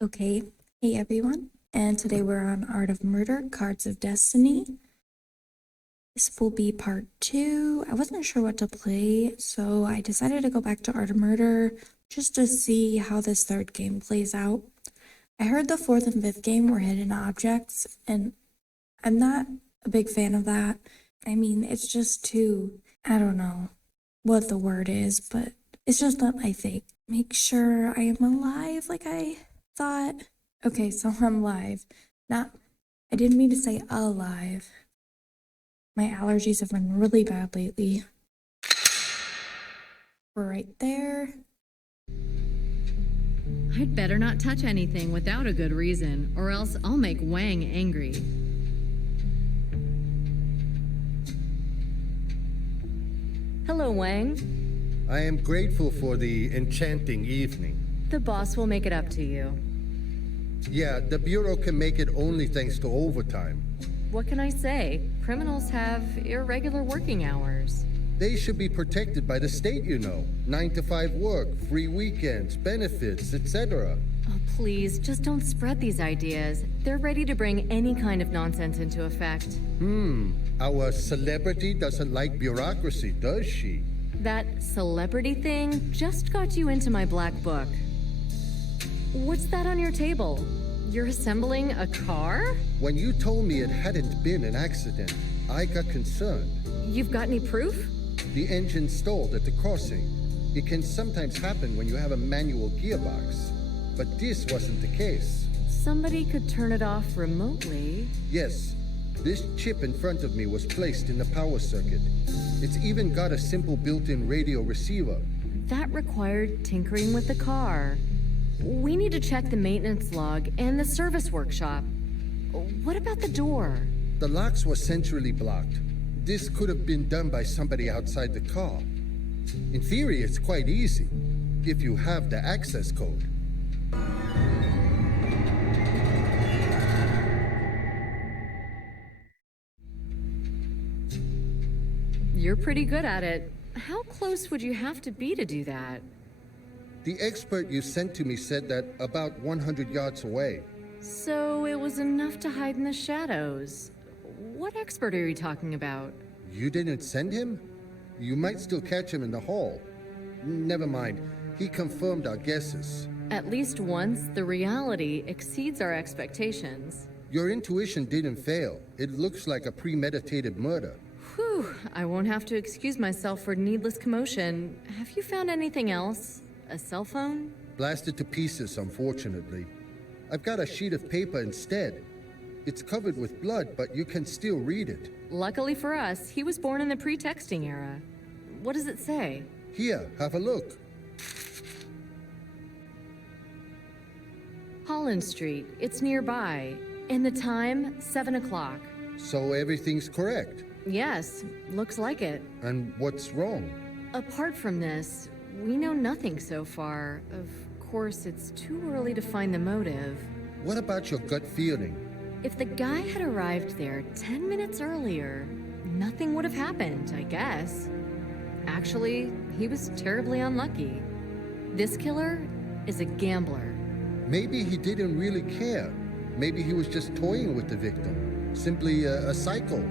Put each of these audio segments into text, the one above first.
Okay, hey everyone, and today we're on Art of Murder, Cards of Destiny. This will be part 2. I wasn't sure what to play, so I decided to go back to Art of Murder just to see how this third game plays out. I heard the 4th and 5th game were hidden objects, and I'm not a big fan of that. I mean, it's just too, I don't know what the word is, but it's just not my thing. Make sure I am alive like I thought. Okay, so I'm live. I didn't mean to say alive. My allergies have been really bad lately. We're right there. I'd better not touch anything without a good reason, or else I'll make Wang angry. Hello, Wang. I am grateful for the enchanting evening. The boss will make it up to you. Yeah, the Bureau can make it only thanks to overtime. What can I say? Criminals have irregular working hours. They should be protected by the state, you know. 9-to-5 work, free weekends, benefits, etc. Oh, please, just don't spread these ideas. They're ready to bring any kind of nonsense into effect. Our celebrity doesn't like bureaucracy, does she? That celebrity thing just got you into my black book. What's that on your table? You're assembling a car? When you told me it hadn't been an accident, I got concerned. You've got any proof? The engine stalled at the crossing. It can sometimes happen when you have a manual gearbox. But this wasn't the case. Somebody could turn it off remotely. Yes, this chip in front of me was placed in the power circuit. It's even got a simple built-in radio receiver. That required tinkering with the car. We need to check the maintenance log and the service workshop. What about the door? The locks were centrally blocked. This could have been done by somebody outside the car. In theory, it's quite easy, if you have the access code. You're pretty good at it. How close would you have to be to do that? The expert you sent to me said that about 100 yards away. So it was enough to hide in the shadows. What expert are you talking about? You didn't send him? You might still catch him in the hall. Never mind. He confirmed our guesses. At least once, the reality exceeds our expectations. Your intuition didn't fail. It looks like a premeditated murder. Whew, I won't have to excuse myself for needless commotion. Have you found anything else? A cell phone? Blasted to pieces, unfortunately. I've got a sheet of paper instead. It's covered with blood, but you can still read it. Luckily for us, he was born in the pre-texting era. What does it say? Here, have a look. Holland Street. It's nearby. And the time, 7 o'clock. So everything's correct. Yes, looks like it. And what's wrong? Apart from this, we know nothing so far. Of course, it's too early to find the motive. What about your gut feeling? If the guy had arrived there 10 minutes earlier, nothing would have happened, I guess. Actually, he was terribly unlucky. This killer is a gambler. Maybe he didn't really care. Maybe he was just toying with the victim. Simply a cycle.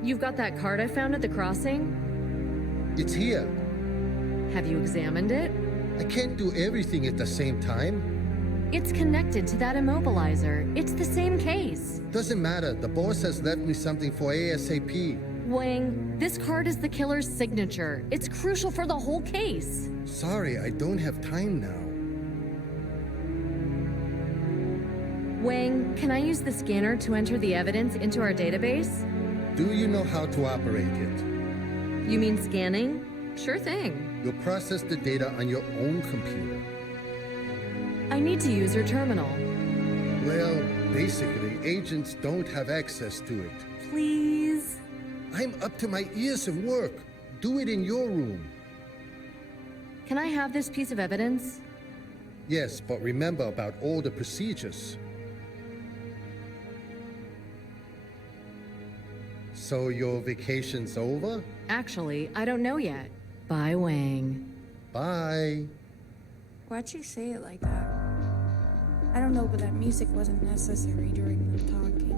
You've got that card I found at the crossing? It's here. Have you examined it? I can't do everything at the same time. It's connected to that immobilizer. It's the same case. Doesn't matter. The boss has left me something for ASAP. Wang, this card is the killer's signature. It's crucial for the whole case. Sorry, I don't have time now. Wang, can I use the scanner to enter the evidence into our database? Do you know how to operate it? You mean scanning? Sure thing. You'll process the data on your own computer. I need to use your terminal. Well, basically, agents don't have access to it. Please? I'm up to my ears in work. Do it in your room. Can I have this piece of evidence? Yes, but remember about all the procedures. So your vacation's over? Actually, I don't know yet. Bye, Wang. Bye. Why'd she say it like that? I don't know, but that music wasn't necessary during the talking.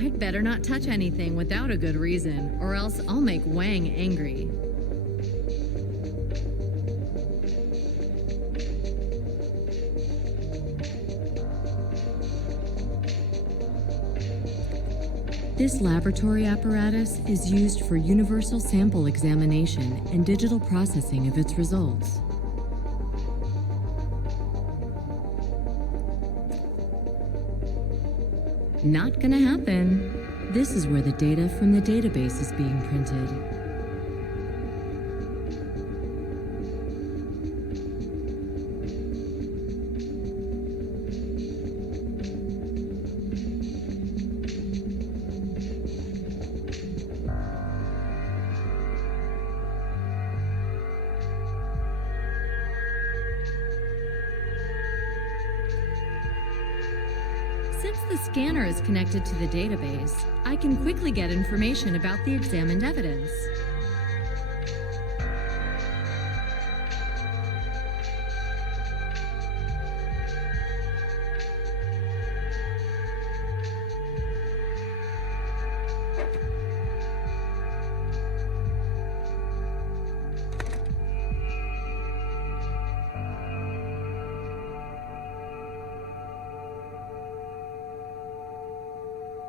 I'd better not touch anything without a good reason, or else I'll make Wang angry. This laboratory apparatus is used for universal sample examination and digital processing of its results. Not gonna happen. This is where the data from the database is being printed. Since the scanner is connected to the database, I can quickly get information about the examined evidence.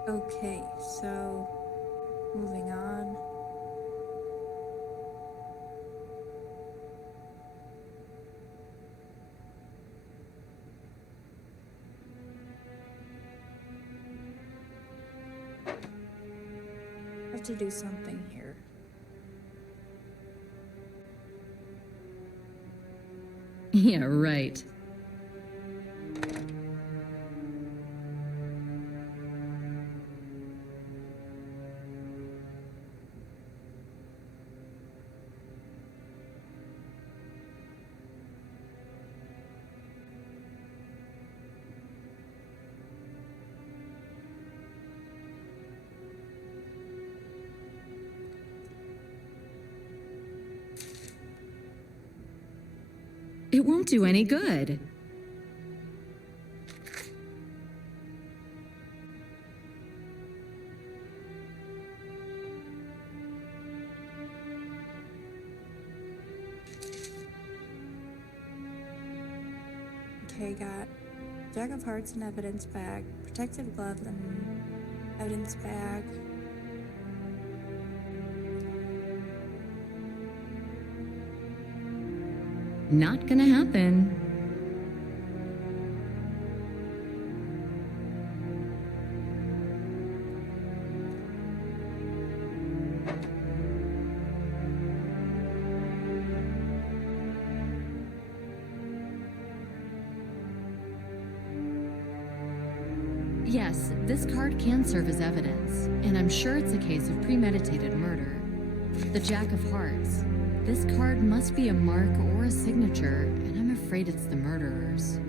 Okay, so moving on. I have to do something here. Yeah, right. It won't do any good. Okay, got Jack of Hearts and evidence bag, protective glove and evidence bag. Not gonna happen. Yes, this card can serve as evidence, and I'm sure it's a case of premeditated murder. The Jack of Hearts. This card must be a mark or a signature, and I'm afraid it's the murderer's.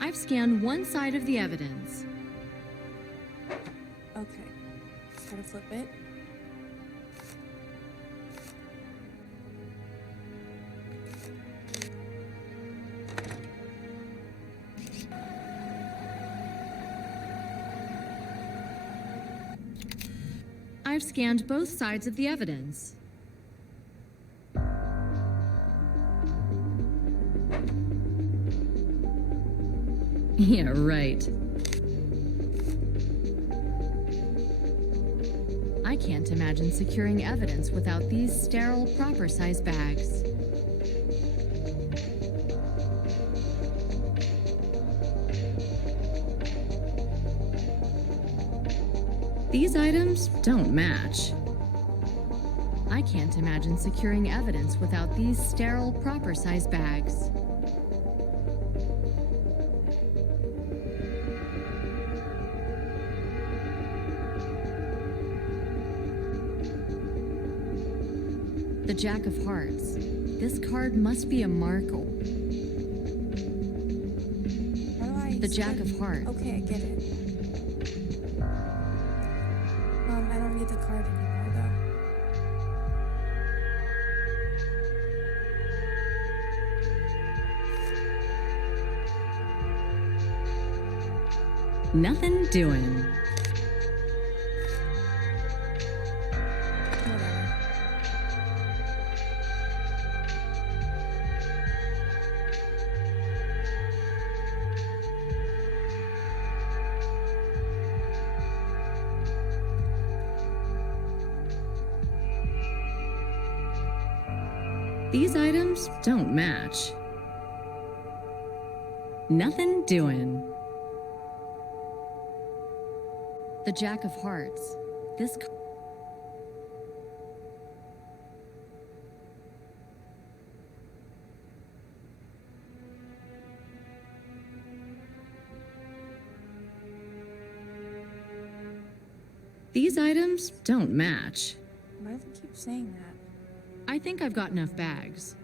I've scanned one side of the evidence. Okay, gotta flip it. I've scanned both sides of the evidence. Yeah, right. I can't imagine securing evidence without these sterile, proper-sized bags. These items don't match. I can't imagine securing evidence without these sterile, proper-sized bags. The Jack of Hearts. This card must be a mark. How do I The Jack select- of Hearts. Okay, I get it. I don't need the card anymore though. Nothing doing. Whatever. These items don't match. Nothing doing. The Jack of Hearts. This. These items don't match. Why do they keep saying that? I think I've got enough bags.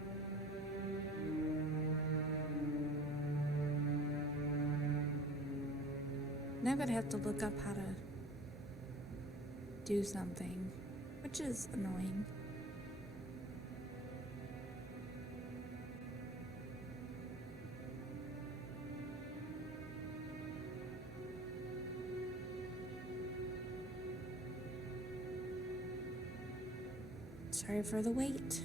Now I'm gonna have to look up how to do something, which is annoying. Sorry for the wait.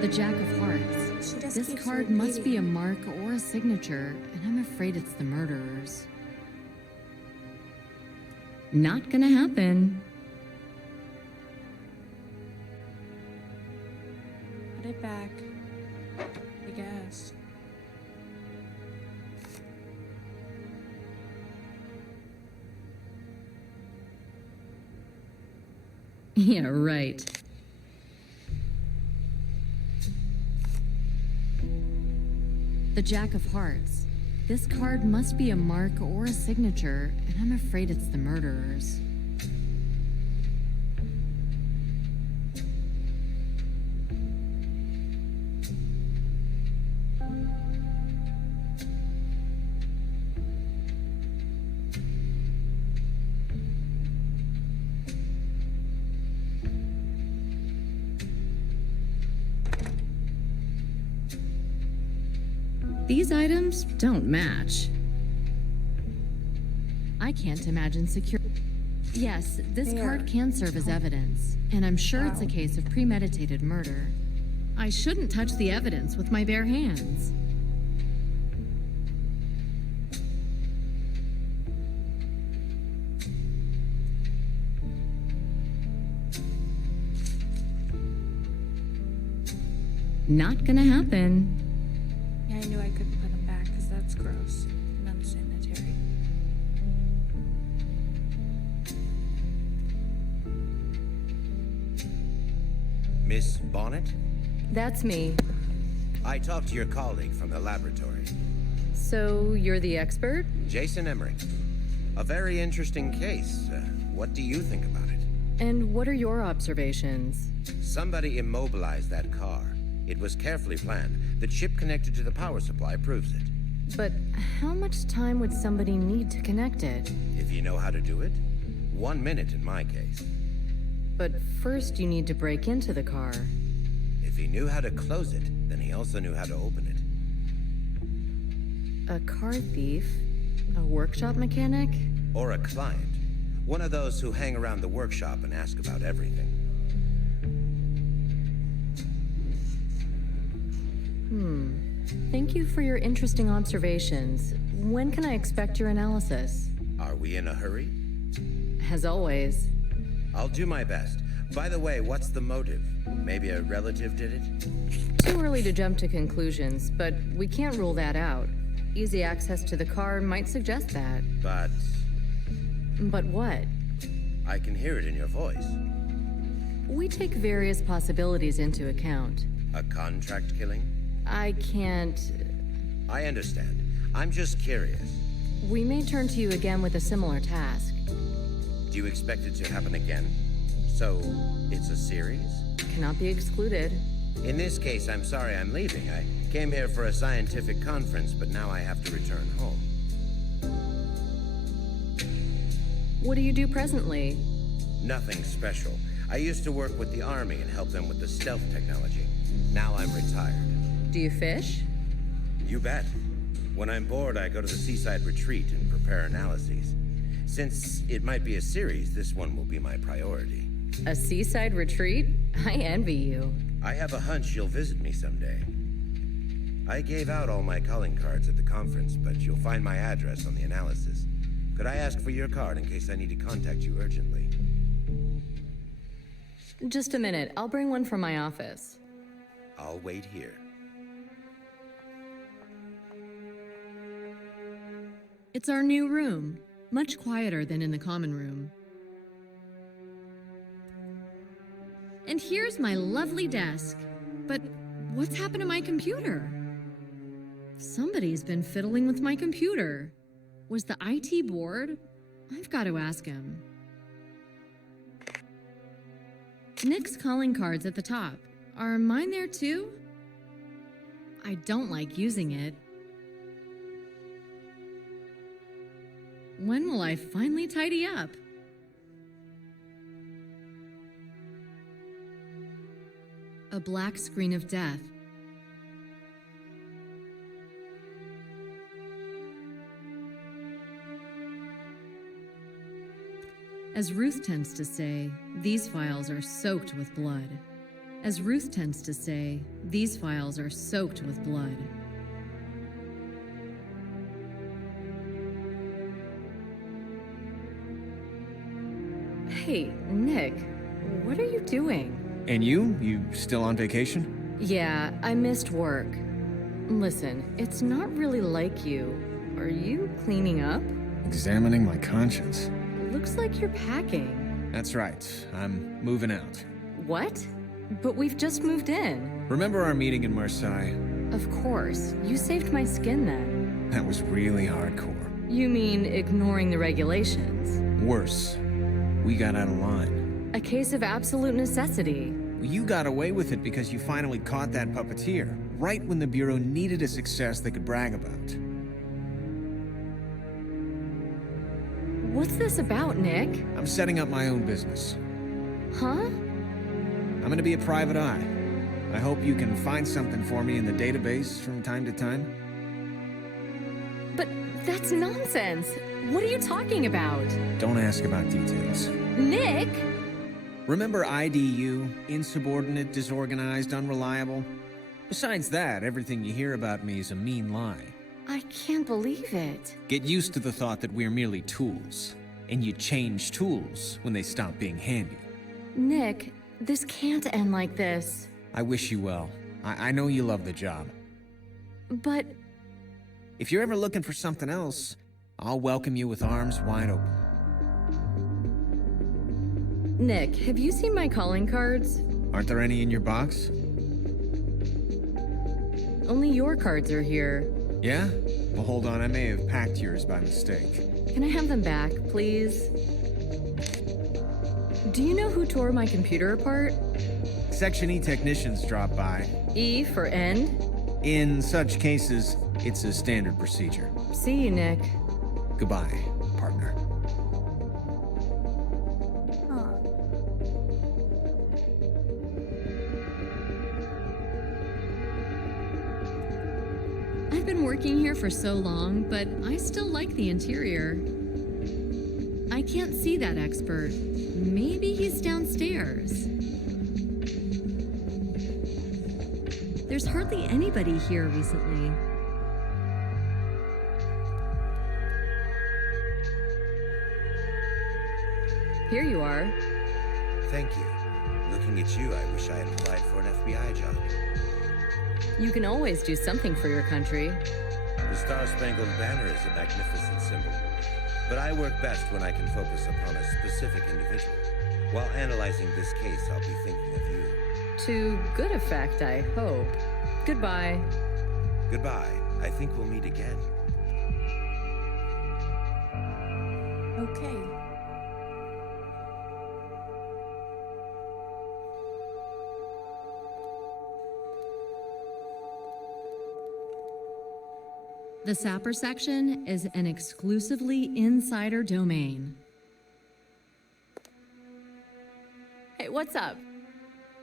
The Jack of Hearts. She just This keeps card must be a repeating. mark or a signature, and I'm afraid it's the murderer's. Not gonna happen. Put it back, I guess. Yeah, right. The Jack of Hearts. This card must be a mark or a signature, and I'm afraid it's the murderer's. These items don't match. I can't imagine secure. Yes, this They card are can serve as evidence, and I'm sure it's a Wow. case of premeditated murder. I shouldn't touch the evidence with my bare hands. Not gonna happen. Yeah, I knew I couldn't put him back because that's gross and unsanitary. Miss Bonnet? That's me. I talked to your colleague from the laboratory, So, you're the expert? Jason Emmerich. A very interesting case. What do you think about it? And what are your observations? Somebody immobilized that car. It was carefully planned. The chip connected to the power supply proves it. But how much time would somebody need to connect it? If you know how to do it, 1 minute in my case. But first you need to break into the car. If he knew how to close it, then he also knew how to open it. A car thief? A workshop mechanic? Or a client. One of those who hang around the workshop and ask about everything. Thank you for your interesting observations. When can I expect your analysis? Are we in a hurry? As always. I'll do my best. By the way, what's the motive? Maybe a relative did it? Too early to jump to conclusions, but we can't rule that out. Easy access to the car might suggest that. But But what? I can hear it in your voice. We take various possibilities into account. A contract killing? I can't... I understand. I'm just curious. We may turn to you again with a similar task. Do you expect it to happen again? So, it's a series? Cannot be excluded. In this case, I'm sorry I'm leaving. I came here for a scientific conference, but now I have to return home. What do you do presently? Nothing special. I used to work with the Army and help them with the stealth technology. Now I'm retired. Do you fish? You bet. When I'm bored, I go to the seaside retreat and prepare analyses. Since it might be a series, this one will be my priority. A seaside retreat? I envy you. I have a hunch you'll visit me someday. I gave out all my calling cards at the conference, but you'll find my address on the analysis. Could I ask for your card in case I need to contact you urgently? Just a minute. I'll bring one from my office. I'll wait here. It's our new room. Much quieter than in the common room. And here's my lovely desk. But what's happened to my computer? Somebody's been fiddling with my computer. Was the IT bored? I've got to ask him. Nick's calling cards at the top. Are mine there too? I don't like using it. When will I finally tidy up? A black screen of death. As Ruth tends to say, these files are soaked with blood. As Ruth tends to say, these files are soaked with blood. Hey, Nick, what are you doing? And you? You still on vacation? Yeah, I missed work. Listen, it's not really like you. Are you cleaning up? Examining my conscience. Looks like you're packing. That's right. I'm moving out. What? But we've just moved in. Remember our meeting in Marseille? Of course. You saved my skin then. That was really hardcore. You mean ignoring the regulations? Worse. We got out of line. A case of absolute necessity. You got away with it because you finally caught that puppeteer, right when the Bureau needed a success they could brag about. What's this about, Nick? I'm setting up my own business. Huh? I'm gonna be a private eye. I hope you can find something for me in the database from time to time. But that's nonsense. What are you talking about? Don't ask about details. Nick! Remember IDU? Insubordinate, disorganized, unreliable? Besides that, everything you hear about me is a mean lie. I can't believe it. Get used to the thought that we're merely tools. And you change tools when they stop being handy. Nick, this can't end like this. I wish you well. I know you love the job. But If you're ever looking for something else, I'll welcome you with arms wide open. Nick, have you seen my calling cards? Aren't there any in your box? Only your cards are here. Yeah? Well, hold on, I may have packed yours by mistake. Can I have them back, please? Do you know who tore my computer apart? Section E technicians drop by. E for end? In such cases, it's a standard procedure. See you, Nick. Goodbye, partner. Huh. I've been working here for so long, but I still like the interior. I can't see that expert. Maybe he's downstairs. There's hardly anybody here recently. Here you are. Thank you. Looking at you, I wish I had applied for an FBI job. You can always do something for your country. The Star-Spangled Banner is a magnificent symbol, but I work best when I can focus upon a specific individual. While analyzing this case, I'll be thinking of you. To good effect, I hope. Goodbye. Goodbye. I think we'll meet again. Okay. The Sapper section is an exclusively insider domain. Hey, what's up?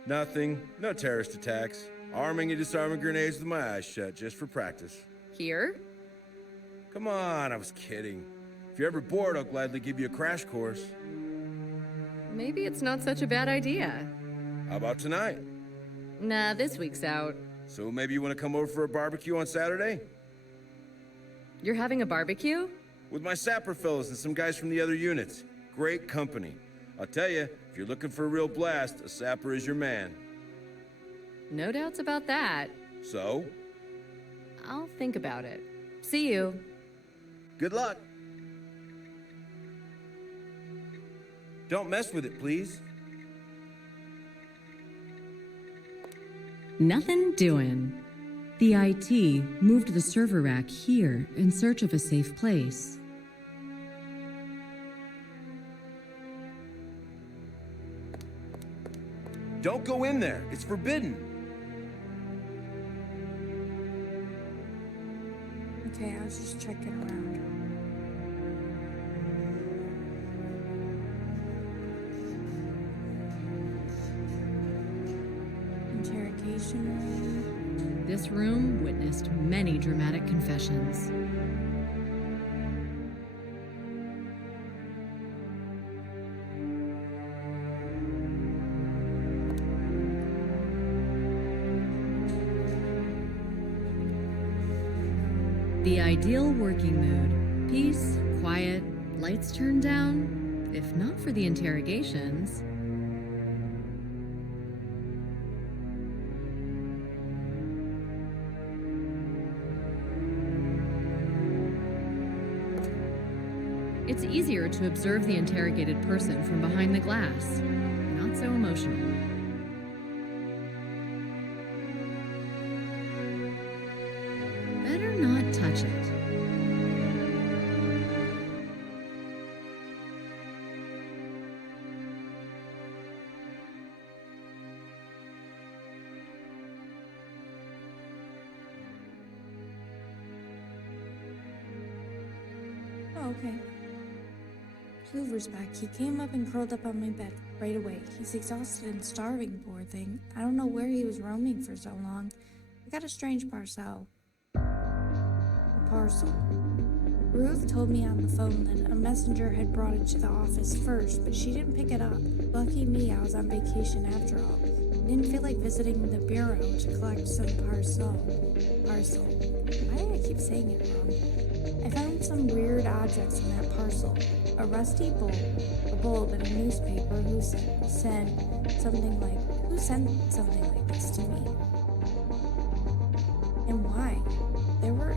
Nothing. No terrorist attacks. Arming and disarming grenades with my eyes shut, just for practice. Here? Come on, I was kidding. If you're ever bored, I'll gladly give you a crash course. Maybe it's not such a bad idea. How about tonight? Nah, this week's out. So maybe you want to come over for a barbecue on Saturday? You're having a barbecue? With my sapper fellows and some guys from the other units. Great company. I'll tell you, if you're looking for a real blast, a sapper is your man. No doubts about that. So, I'll think about it. See you. good luck. Don't mess with it, please. Nothing doing. The IT moved the server rack here in search of a safe place. Don't go in there. It's forbidden. Okay, I was just checking around. Interrogation room. This room witnessed many dramatic confessions. The ideal working mood. Peace, quiet, lights turned down. If not for the interrogations. It's easier to observe the interrogated person from behind the glass. Not so emotional. Better not touch it. Oh, okay. Hoover's back. He came up and curled up on my bed right away. He's exhausted and starving, poor thing. I don't know where he was roaming for so long. I got a strange parcel. A parcel. Ruth told me on the phone that a messenger had brought it to the office first, but she didn't pick it up. Lucky me, I was on vacation after all. I didn't feel like visiting the bureau to collect some parcel. Why do I keep saying it wrong? I found some weird objects in that parcel. A rusty bulb, a bulb in a newspaper who sent something like this to me.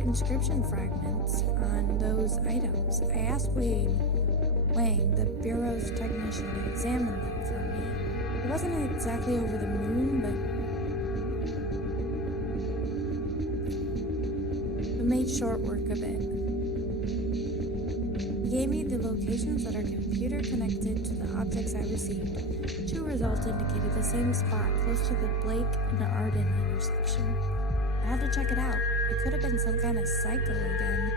inscription fragments on those items. I asked Wang, the Bureau's technician, to examine them for me. It wasn't exactly over the moon, but made short work of it. He gave me the locations that are computer connected to the objects I received. 2 results indicated the same spot close to the Blake and Arden intersection. I had to check it out. It could have been some kind of cycle again.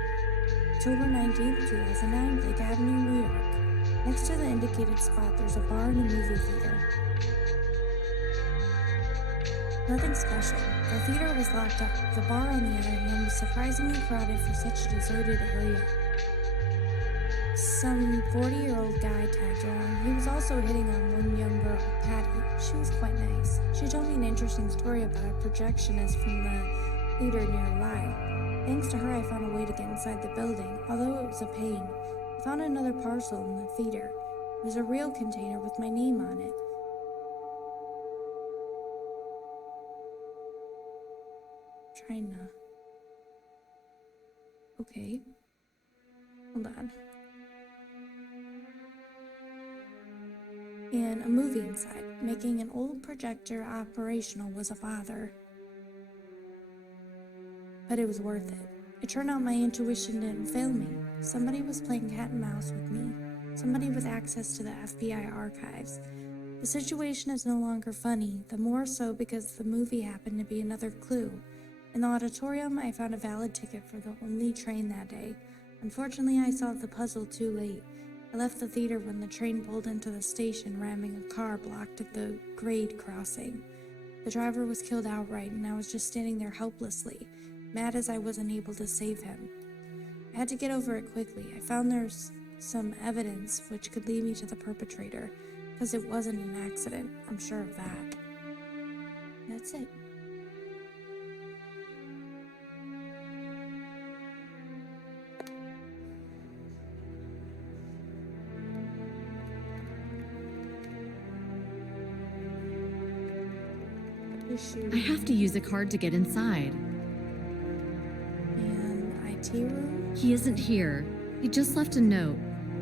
October 19th, 2009, Blake Avenue, New York. Next to the indicated spot, there's a bar and a movie theater. Nothing special. The theater was locked up. The bar, on the other hand, was surprisingly crowded for such a deserted area. Some 40-year-old guy tagged along. He was also hitting on one young girl, Patty. She was quite nice. She told me an interesting story about a projectionist from the theater nearby. Thanks to her, I found a way to get inside the building, although it was a pain. I found another parcel in the theater. It was a real container with my name on it. Trying to... Okay. Hold on. And a movie inside. Making an old projector operational was a bother. But it was worth it. It turned out my intuition didn't fail me. Somebody was playing cat and mouse with me. Somebody with access to the FBI archives. The situation is no longer funny, the more so because the movie happened to be another clue. In the auditorium, I found a valid ticket for the only train that day. Unfortunately, I solved the puzzle too late. I left the theater when the train pulled into the station, ramming a car blocked at the grade crossing. The driver was killed outright, and I was just standing there helplessly, mad as I wasn't able to save him. I had to get over it quickly. I found there's some evidence which could lead me to the perpetrator, because it wasn't an accident. I'm sure of that. That's it. I have to use a card to get inside. And IT room? He isn't here. He just left a note.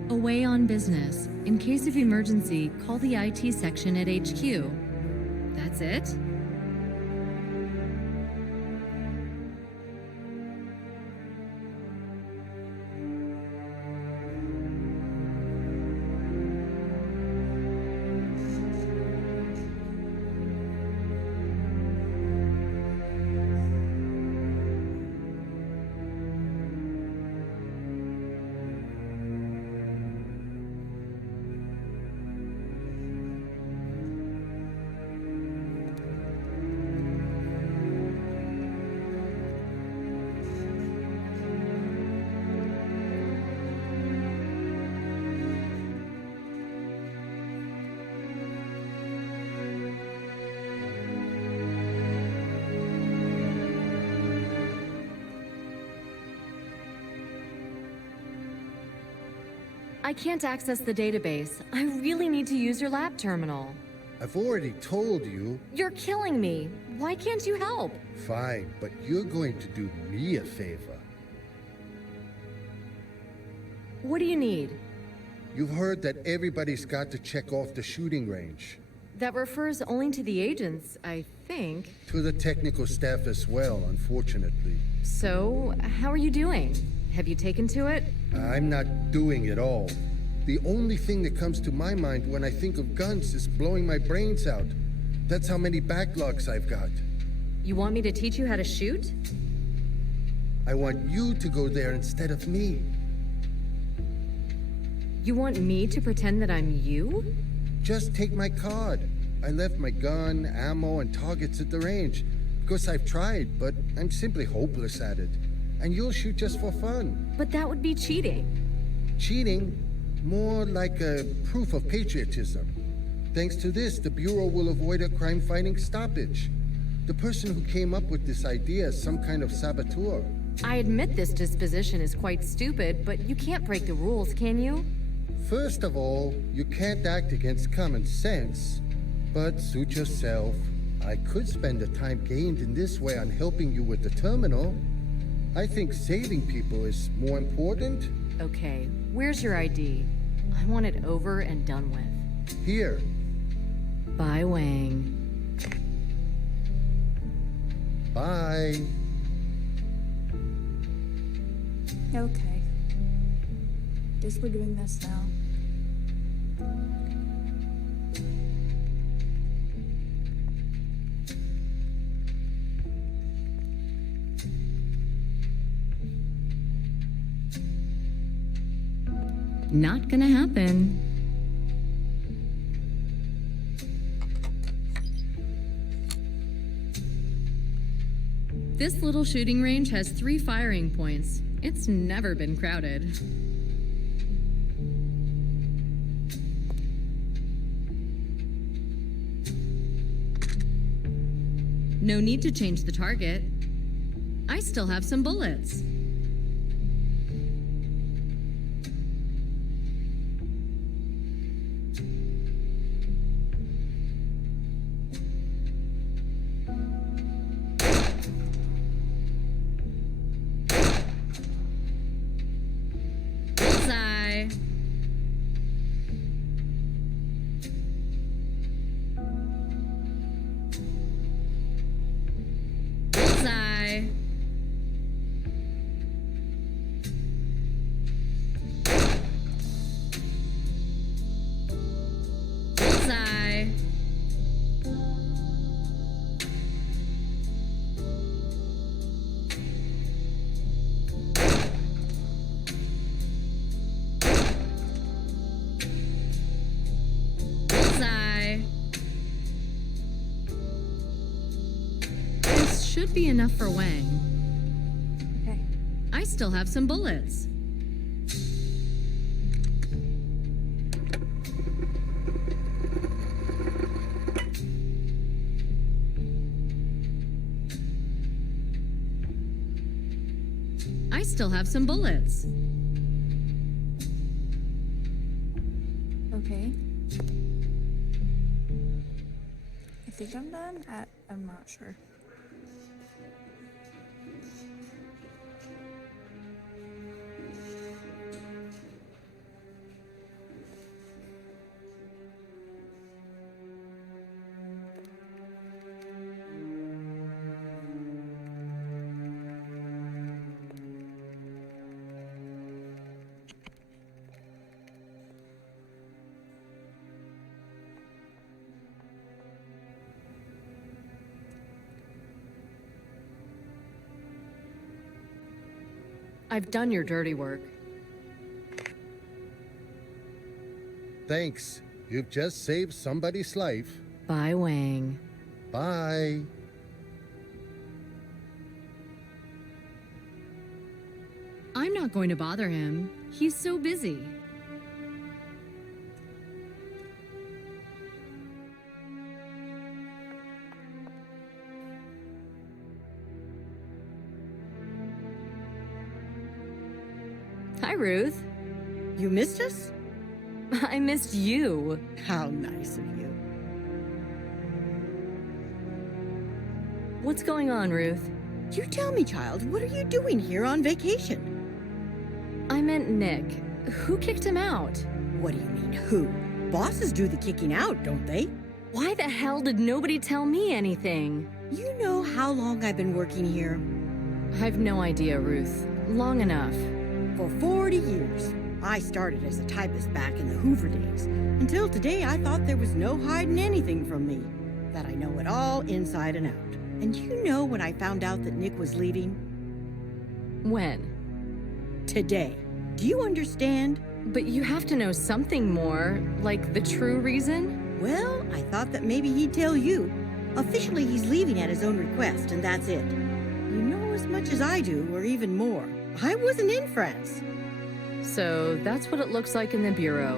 Away on business. In case of emergency, call the IT section at HQ. That's it? I can't access the database. I really need to use your lab terminal. I've already told you. You're killing me. Why can't you help? Fine, but you're going to do me a favor. What do you need? You've heard that everybody's got to check off the shooting range. That refers only to the agents, I think. To the technical staff as well, unfortunately. So, how are you doing? Have you taken to it? I'm not doing it all. The only thing that comes to my mind when I think of guns is blowing my brains out. That's how many backlogs I've got. You want me to teach you how to shoot? I want you to go there instead of me. You want me to pretend that I'm you? Just take my card. I left my gun, ammo, and targets at the range. Because I've tried, but I'm simply hopeless at it. And you'll shoot just for fun. But that would be cheating. Cheating? More like a proof of patriotism. Thanks to this, the Bureau will avoid a crime-fighting stoppage. The person who came up with this idea is some kind of saboteur. I admit this disposition is quite stupid, but you can't break the rules, can you? First of all, you can't act against common sense. But suit yourself. I could spend the time gained in this way on helping you with the terminal. I think saving people is more important. Okay, where's your ID? I want it over and done with. Here. Bye, Wang. Bye. Okay. Guess we're doing this now. Not gonna happen. This little shooting range has 3 firing points. It's never been crowded. No need to change the target. I still have some bullets. Bullseye. Bullseye. Bullseye. Bullseye. This should be enough for Wang. Okay. I still have some bullets. I still have some bullets. Okay. I think I'm done. I'm not sure. I've done your dirty work. Thanks. You've just saved somebody's life. Bye, Wang. Bye. I'm not going to bother him. He's so busy. Hi, Ruth. You missed us? I missed you. How nice of you. What's going on, Ruth? You tell me, child, what are you doing here on vacation? I meant Nick. Who kicked him out? What do you mean, who? Bosses do the kicking out, don't they? Why the hell did nobody tell me anything? You know how long I've been working here? I've no idea, Ruth. Long enough. For 40 years. I started as a typist back in the Hoover days. Until today, I thought there was no hiding anything from me. That I know it all inside and out. And you know when I found out that Nick was leaving? When? Today. Do you understand? But you have to know something more, like the true reason? Well, I thought that maybe he'd tell you. Officially, he's leaving at his own request, and that's it. You know as much as I do, or even more. I wasn't in France. So that's what it looks like in the Bureau.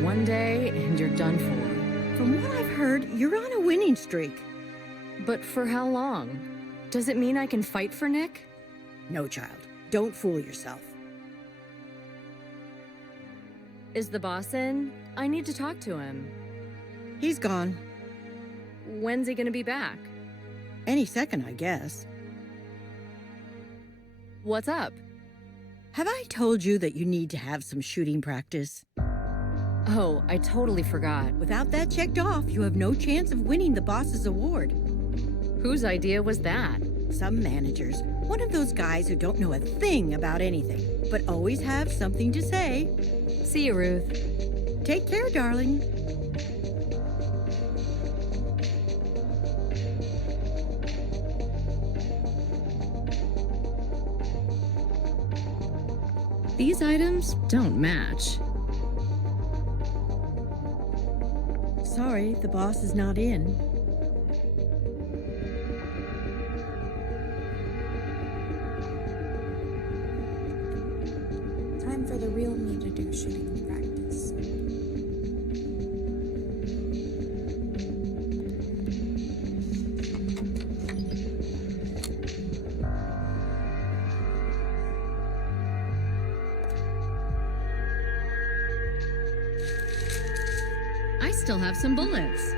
One day, and you're done for. From what I've heard, you're on a winning streak. But for how long? Does it mean I can fight for Nick? No, child. Don't fool yourself. Is the boss in? I need to talk to him. He's gone. When's he gonna be back? Any second, I guess. What's up? Have I told you that you need to have some shooting practice? Oh, I totally forgot. Without that checked off, you have no chance of winning the boss's award. Whose idea was that? Some managers, one of those guys who don't know a thing about anything, but always have something to say. See you, Ruth. Take care, darling. These items don't match. Sorry, the boss is not in. Time for the real me to do shooting practice. I still have some bullets.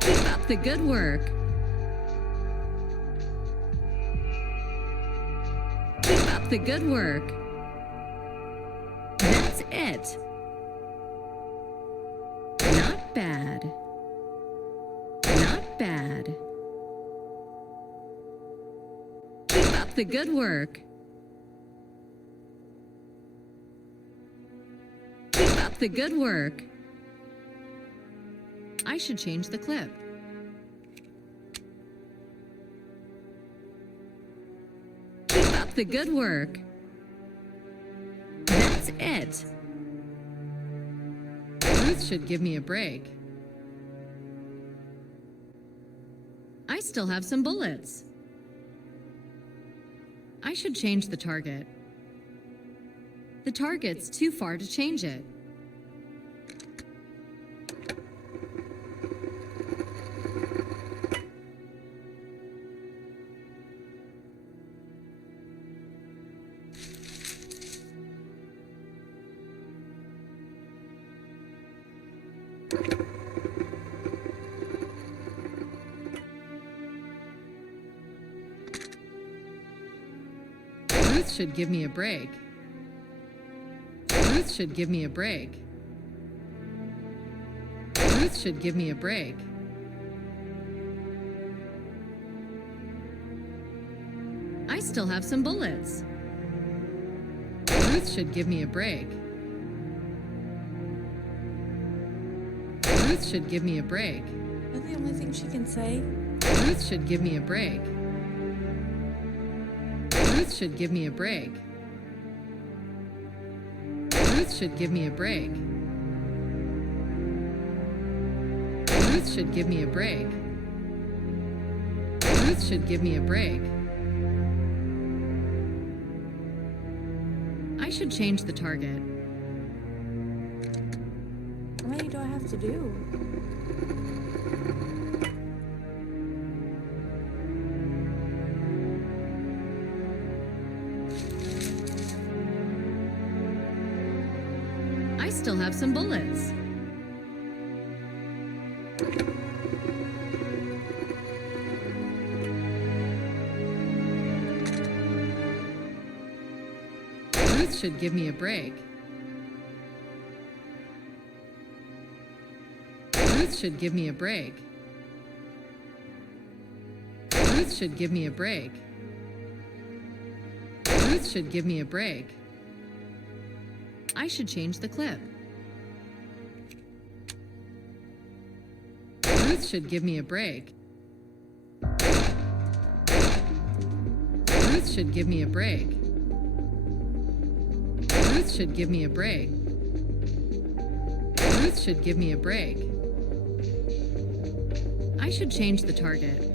Keep up the good work. Keep up the good work. That's it. Not bad. Not bad. Keep up the good work. Keep up the good work. I should change the clip. Keep up the good work. That's it. Ruth should give me a break. I still have some bullets. I should change the target. The target's too far to change it. Ruth should give me a break. Ruth should give me a break. Ruth should give me a break. I still have some bullets. Ruth should give me a break. Ruth should give me a break. That's the only thing she can say. Ruth should give me a break. Ruth should give me a break. Ruth should give me a break. Ruth should give me a break. Ruth should give me a break. I should change the target. How many do I have to do? I still have some bullets. Ruth should give me a break. Ruth should give me a break. Ruth should give me a break. Ruth should give me a break. I should change the clip. Ruth should give me a break. Ruth should give me a break. Ruth should give me a break. Ruth should give me a break. I should change the target.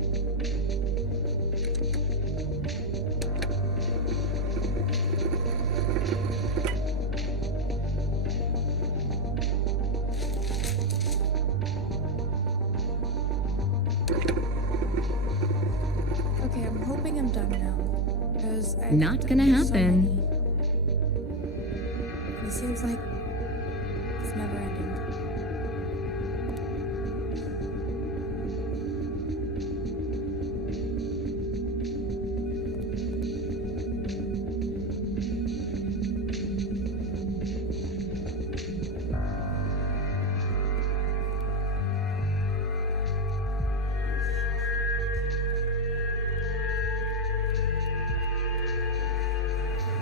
think I'm done now. Because Not gonna there's so happen. many. It seems like it's never ending.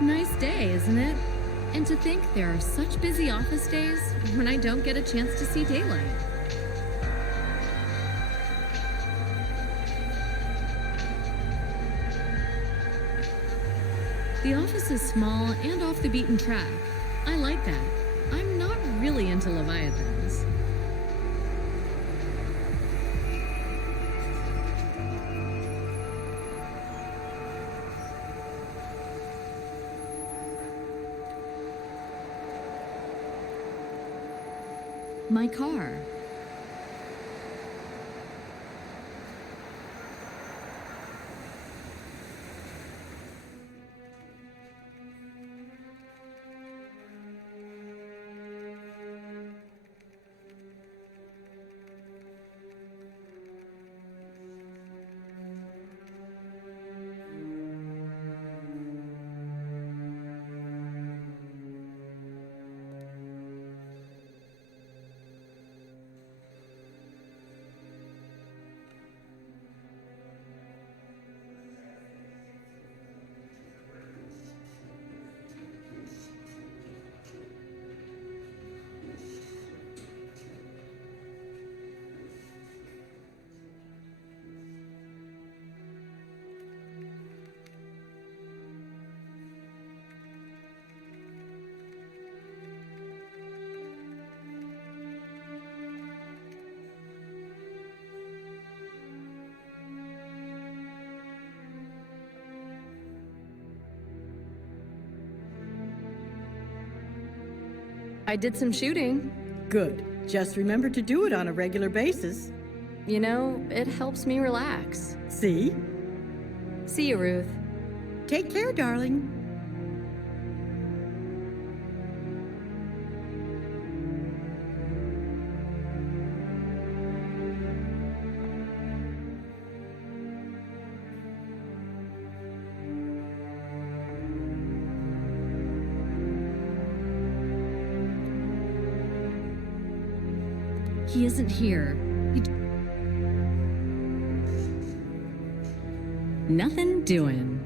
Nice day, isn't it? And to think there are such busy office days when I don't get a chance to see daylight. The office is small and off the beaten track. I like that. I'm not really into Leviathans. My car. I did some shooting. Good. Just remember to do it on a regular basis. You know, it helps me relax. See? See you, Ruth. Take care, darling. He isn't here. Nothing doing.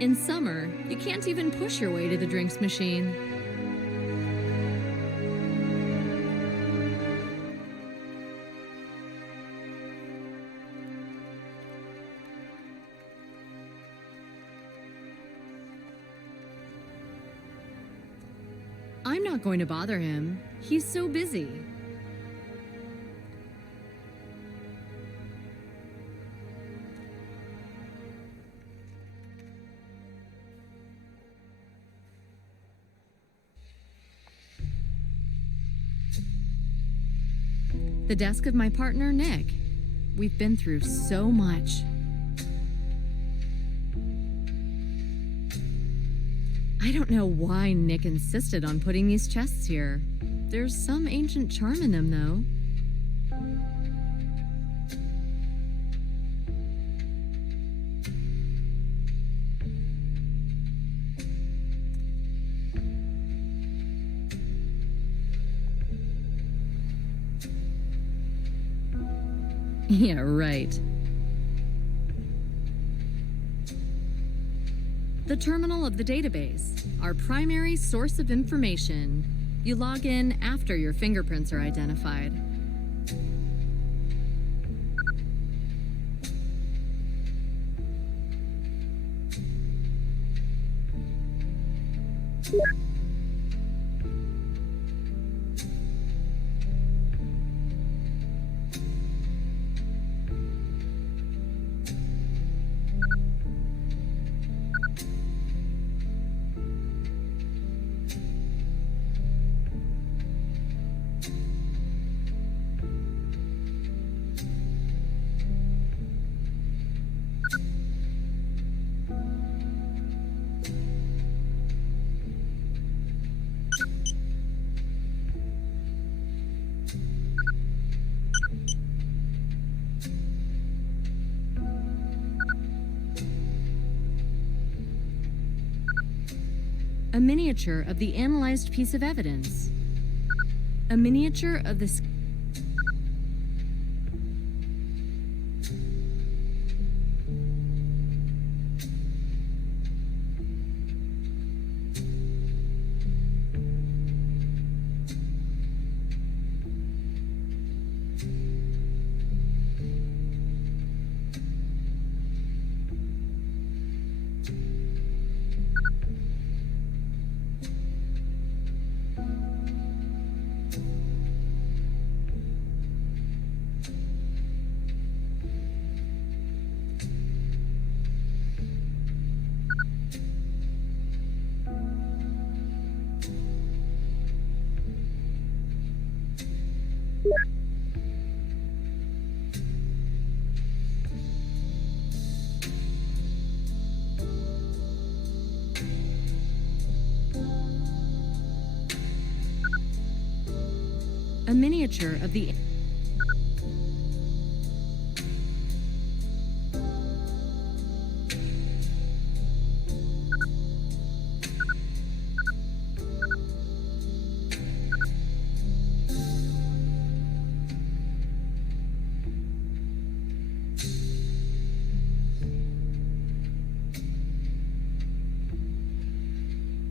In summer, you can't even push your way to the drinks machine. I'm not going to bother him. He's so busy. The desk of my partner, Nick. We've been through so much. I don't know why Nick insisted on putting these chests here. There's some ancient charm in them, though. Yeah, right. The terminal of the database, our primary source of information. You log in after your fingerprints are identified. A miniature of the analyzed piece of evidence. A miniature of the... A miniature of the...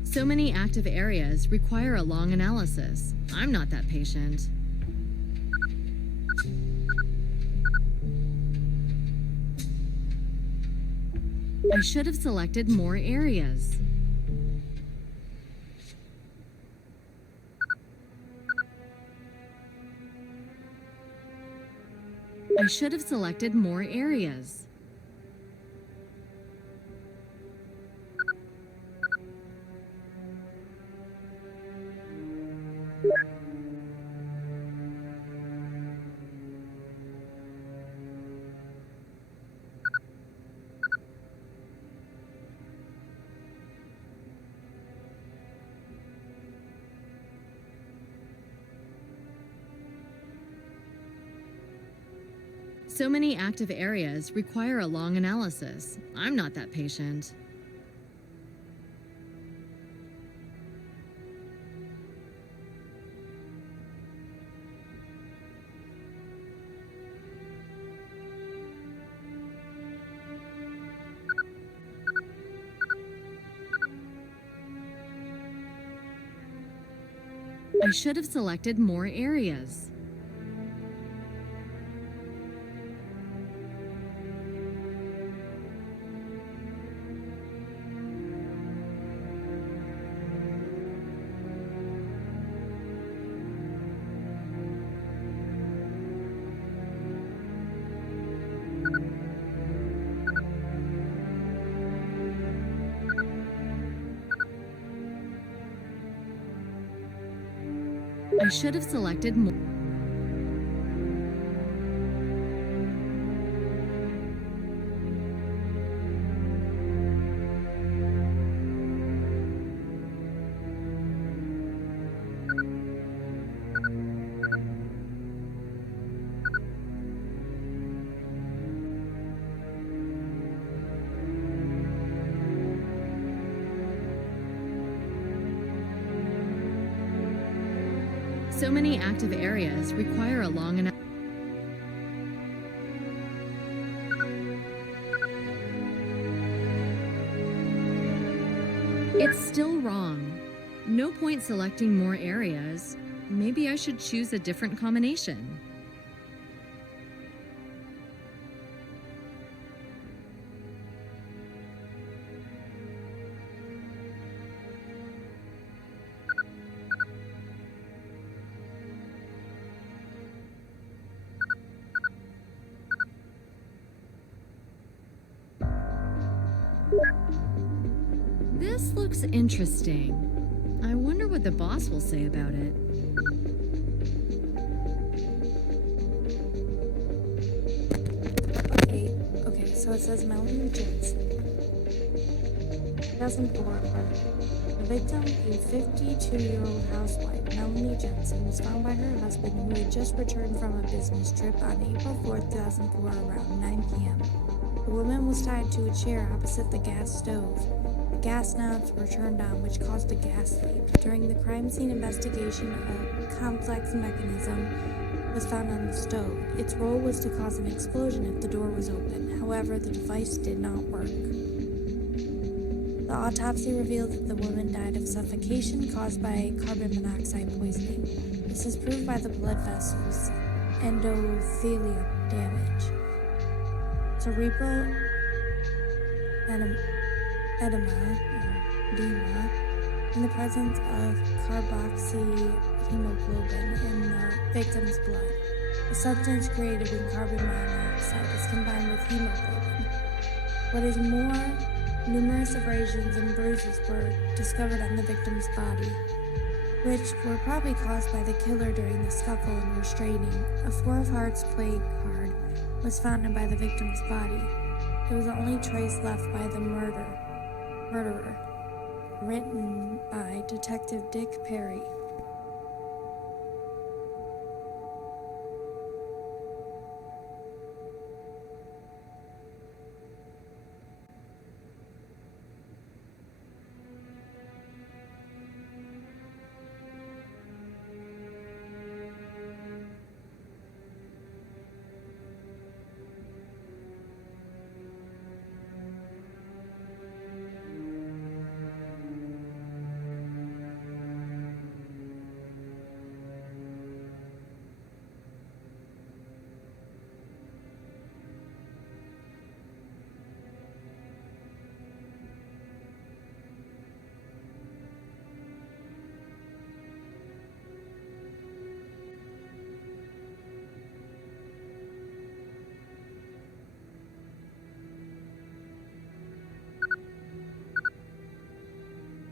So many active areas require a long analysis. I'm not that patient. I should have selected more areas. I should have selected more areas. So many active areas require a long analysis. I'm not that patient. I should have selected more areas. I should have selected more. So many active areas require a long enough. It's still wrong. No point selecting more areas. Maybe I should choose a different combination. This looks interesting. I wonder what the boss will say about it. Okay, so it says Melanie Jensen. 2004. The victim, a 52-year-old housewife, Melanie Jensen, was found by her husband who had just returned from a business trip on April 4th, 2004 around 9 p.m. The woman was tied to a chair opposite the gas stove. The gas knobs were turned on, which caused a gas leak. During the crime scene investigation, a complex mechanism was found on the stove. Its role was to cause an explosion if the door was open. However, the device did not work. The autopsy revealed that the woman died of suffocation caused by carbon monoxide poisoning. This is proved by the blood vessels' endothelial damage. Cerebral edema in the presence of carboxyhemoglobin in the victim's blood. A substance created when carbon monoxide is combined with hemoglobin. What is more, numerous abrasions and bruises were discovered on the victim's body, which were probably caused by the killer during the scuffle and restraining. A 4 of Hearts play card was found by the victim's body. It was the only trace left by the murderer, written by Detective Dick Perry.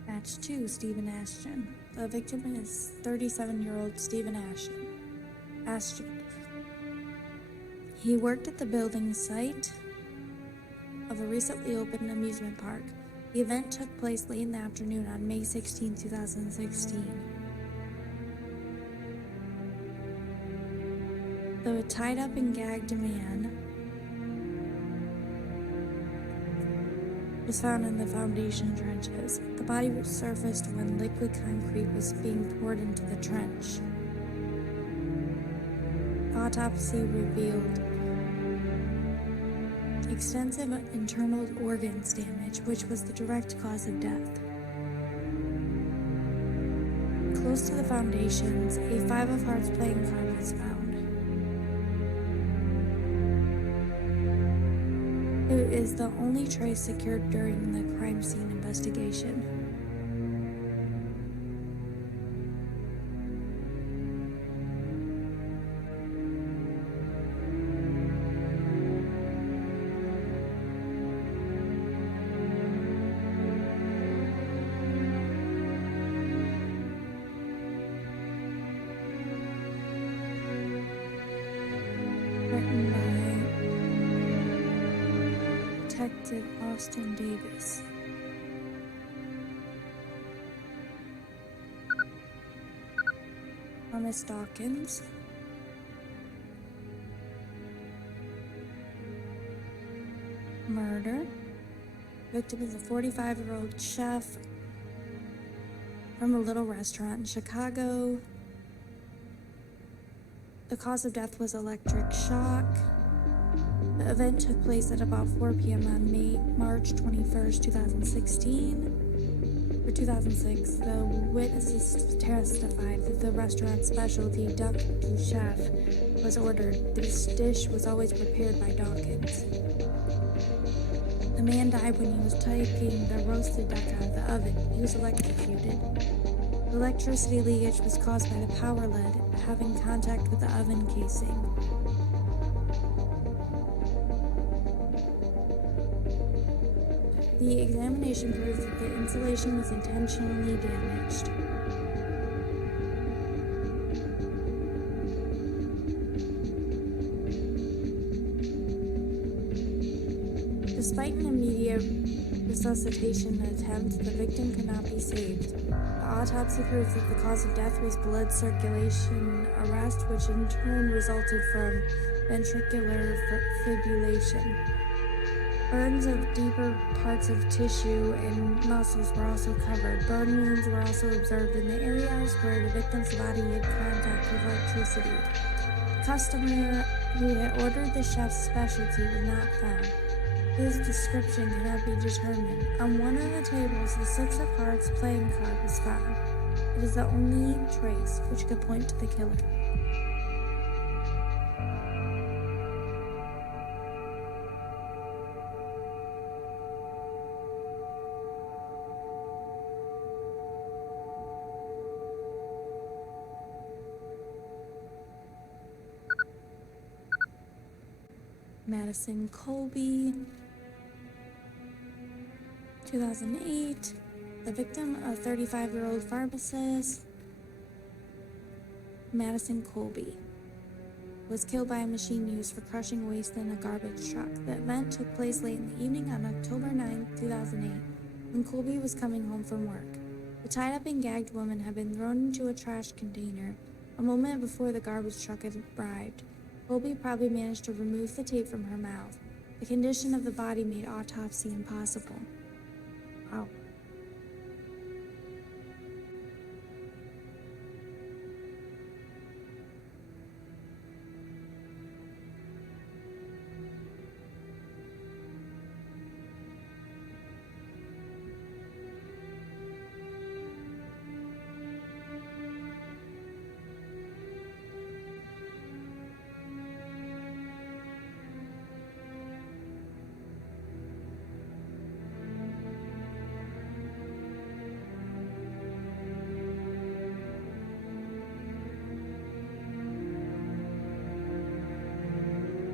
Match 2, Stephen Ashton. The victim is 37-year-old Stephen Ashton. He worked at the building site of a recently opened amusement park. The event took place late in the afternoon on May 16, 2016. The tied up and gagged man was found in the foundation trenches. The body was surfaced when liquid concrete was being poured into the trench. Autopsy revealed extensive internal organs damage, which was the direct cause of death. Close to the foundations, a 5 of Hearts playing card was found. It is the only trace secured during the crime scene investigation. Written by Detective Austin Davis. Thomas Dawkins. Murder. Victim is a 45-year-old chef from a little restaurant in Chicago. The cause of death was electric shock. The event took place at about 4 p.m. on March 21st, 2016. For 2006, the witnesses testified that the restaurant's specialty duck du chef was ordered. This dish was always prepared by Dawkins. The man died when he was taking the roasted duck out of the oven. He was electrocuted. The electricity leakage was caused by the power lead having contact with the oven casing. The examination proved that the insulation was intentionally damaged. Despite an immediate resuscitation attempt, the victim could not be saved. The autopsy proved that the cause of death was blood circulation arrest, which in turn resulted from ventricular fibrillation. Burns of deeper parts of tissue and muscles were also covered. Burn wounds were also observed in the areas where the victim's body had contact with electricity. The customer who had ordered the chef's specialty was not found. His description cannot be determined. On one of the tables, the 6 of hearts playing card was found. It is the only trace which could point to the killer. Madison Colby, 2008. The victim, a 35-year-old pharmacist, Madison Colby, was killed by a machine used for crushing waste in a garbage truck. The event took place late in the evening on October 9, 2008, when Colby was coming home from work. The tied-up and gagged woman had been thrown into a trash container a moment before the garbage truck had arrived. Colby probably managed to remove the tape from her mouth. The condition of the body made autopsy impossible. Wow.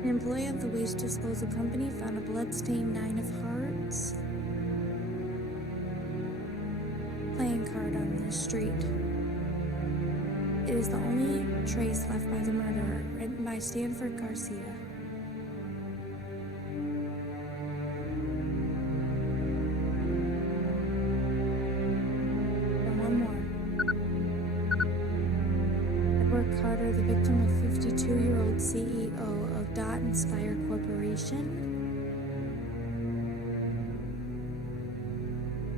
An employee of the waste disposal company found a blood-stained 9 of hearts playing card on the street. It is the only trace left by the murderer, written by Stanford Garcia. And one more. Edward Carter, the victim of 52-year-old CEO of Dot Inspire Corporation,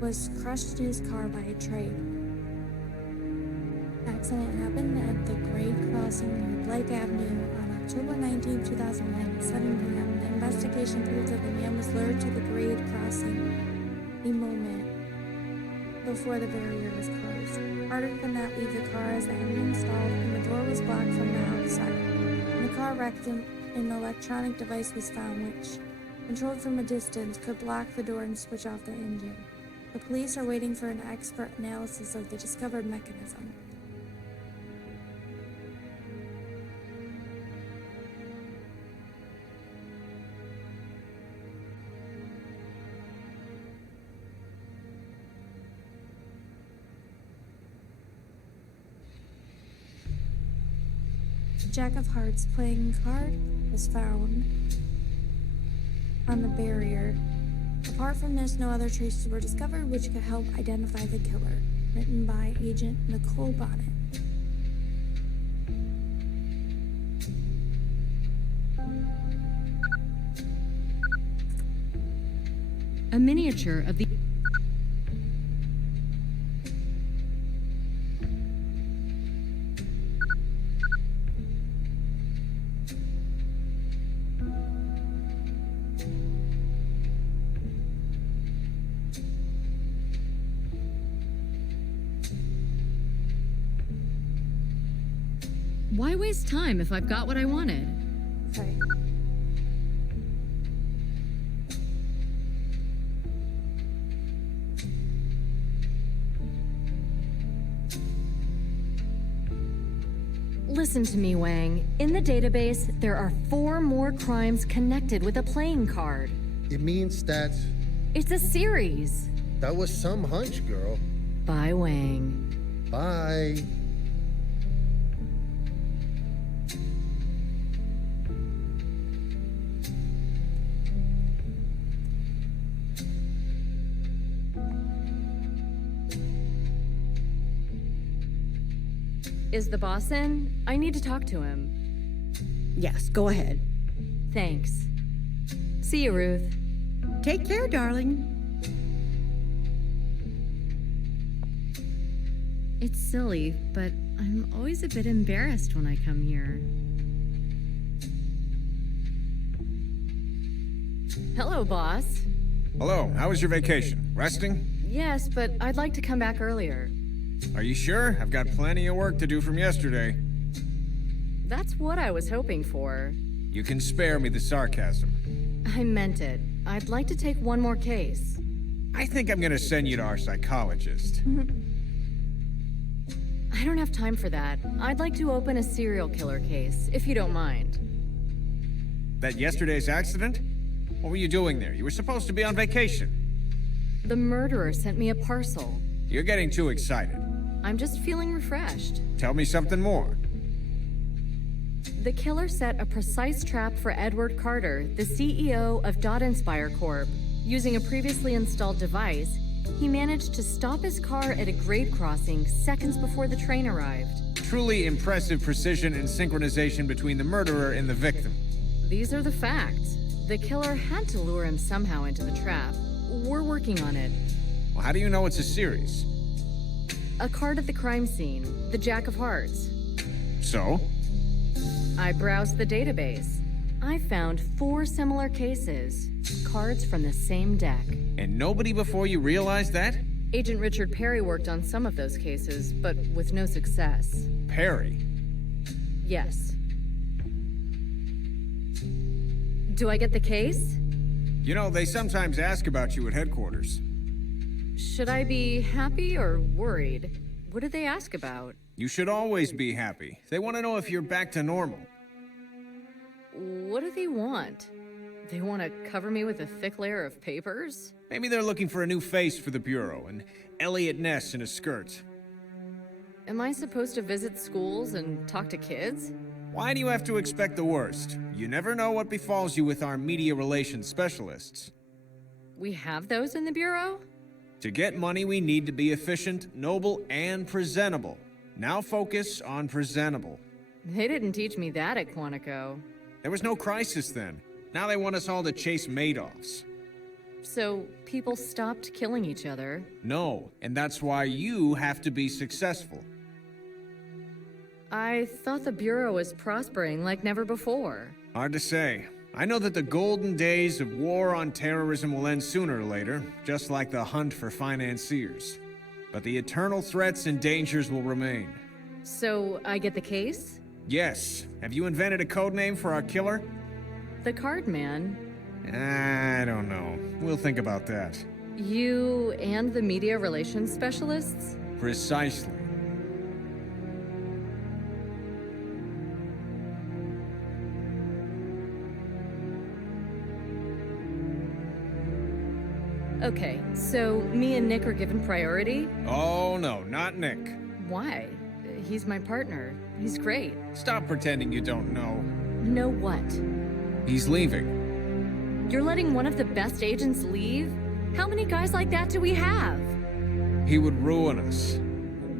was crushed in his car by a train. The accident happened at the grade crossing near Blake Avenue on October 19, 2009 at 7 p.m. The investigation proved that the man was lured to the grade crossing a moment before the barrier was closed. Carter could not leave the car as the engine stalled and the door was blocked from the outside. When the car wrecked, an electronic device was found which, controlled from a distance, could block the door and switch off the engine. The police are waiting for an expert analysis of the discovered mechanism. Jack of Hearts playing card was found on the barrier. Apart from this, no other traces were discovered which could help identify the killer. Written by Agent Nicole Bonnet. A miniature of the... Why waste time if I've got what I wanted? Okay. Listen to me, Wang. In the database, there are 4 more crimes connected with a playing card. It means that It's a series. that was some hunch, girl. By Wang. Bye. Is the boss in? I need to talk to him. Yes, go ahead. Thanks. See you, Ruth. Take care, darling. It's silly, but I'm always a bit embarrassed when I come here. Hello, boss. Hello, how was your vacation? Resting? Yes, but I'd like to come back earlier. Are you sure? I've got plenty of work to do from yesterday. That's what I was hoping for. You can spare me the sarcasm. I meant it. I'd like to take one more case. I think I'm gonna send you to our psychologist. I don't have time for that. I'd like to open a serial killer case, if you don't mind. That yesterday's accident? What were you doing there? You were supposed to be on vacation. The murderer sent me a parcel. You're getting too excited. I'm just feeling refreshed. Tell me something more. The killer set a precise trap for Edward Carter, the CEO of Inspire Corp. Using a previously installed device, he managed to stop his car at a grade crossing seconds before the train arrived. Truly impressive precision and synchronization between the murderer and the victim. These are the facts. The killer had to lure him somehow into the trap. We're working on it. Well, how do you know it's a series? A card at the crime scene, the Jack of Hearts. So? I browsed the database. I found 4 similar cases, cards from the same deck. And nobody before you realized that? Agent Richard Perry worked on some of those cases, but with no success. Perry? Yes. Do I get the case? You know, they sometimes ask about you at headquarters. Should I be happy or worried? What do they ask about? You should always be happy. They want to know if you're back to normal. What do they want? They want to cover me with a thick layer of papers? Maybe they're looking for a new face for the Bureau, and Elliot Ness in a skirt. Am I supposed to visit schools and talk to kids? Why do you have to expect the worst? You never know what befalls you with our media relations specialists. We have those in the Bureau? To get money, we need to be efficient, noble, and presentable. Now focus on presentable. They didn't teach me that at Quantico. There was no crisis then. Now they want us all to chase Madoffs. So, people stopped killing each other? No, and that's why you have to be successful. I thought the Bureau was prospering like never before. Hard to say. I know that the golden days of war on terrorism will end sooner or later, just like the hunt for financiers. But the eternal threats and dangers will remain. So, I get the case? Yes. Have you invented a code name for our killer? The Card Man? I don't know. We'll think about that. You and the media relations specialists? Precisely. Okay, so me and Nick are given priority? Oh no, not Nick. Why? He's my partner. He's great. Stop pretending you don't know. Know what? He's leaving. You're letting one of the best agents leave? How many guys like that do we have? He would ruin us.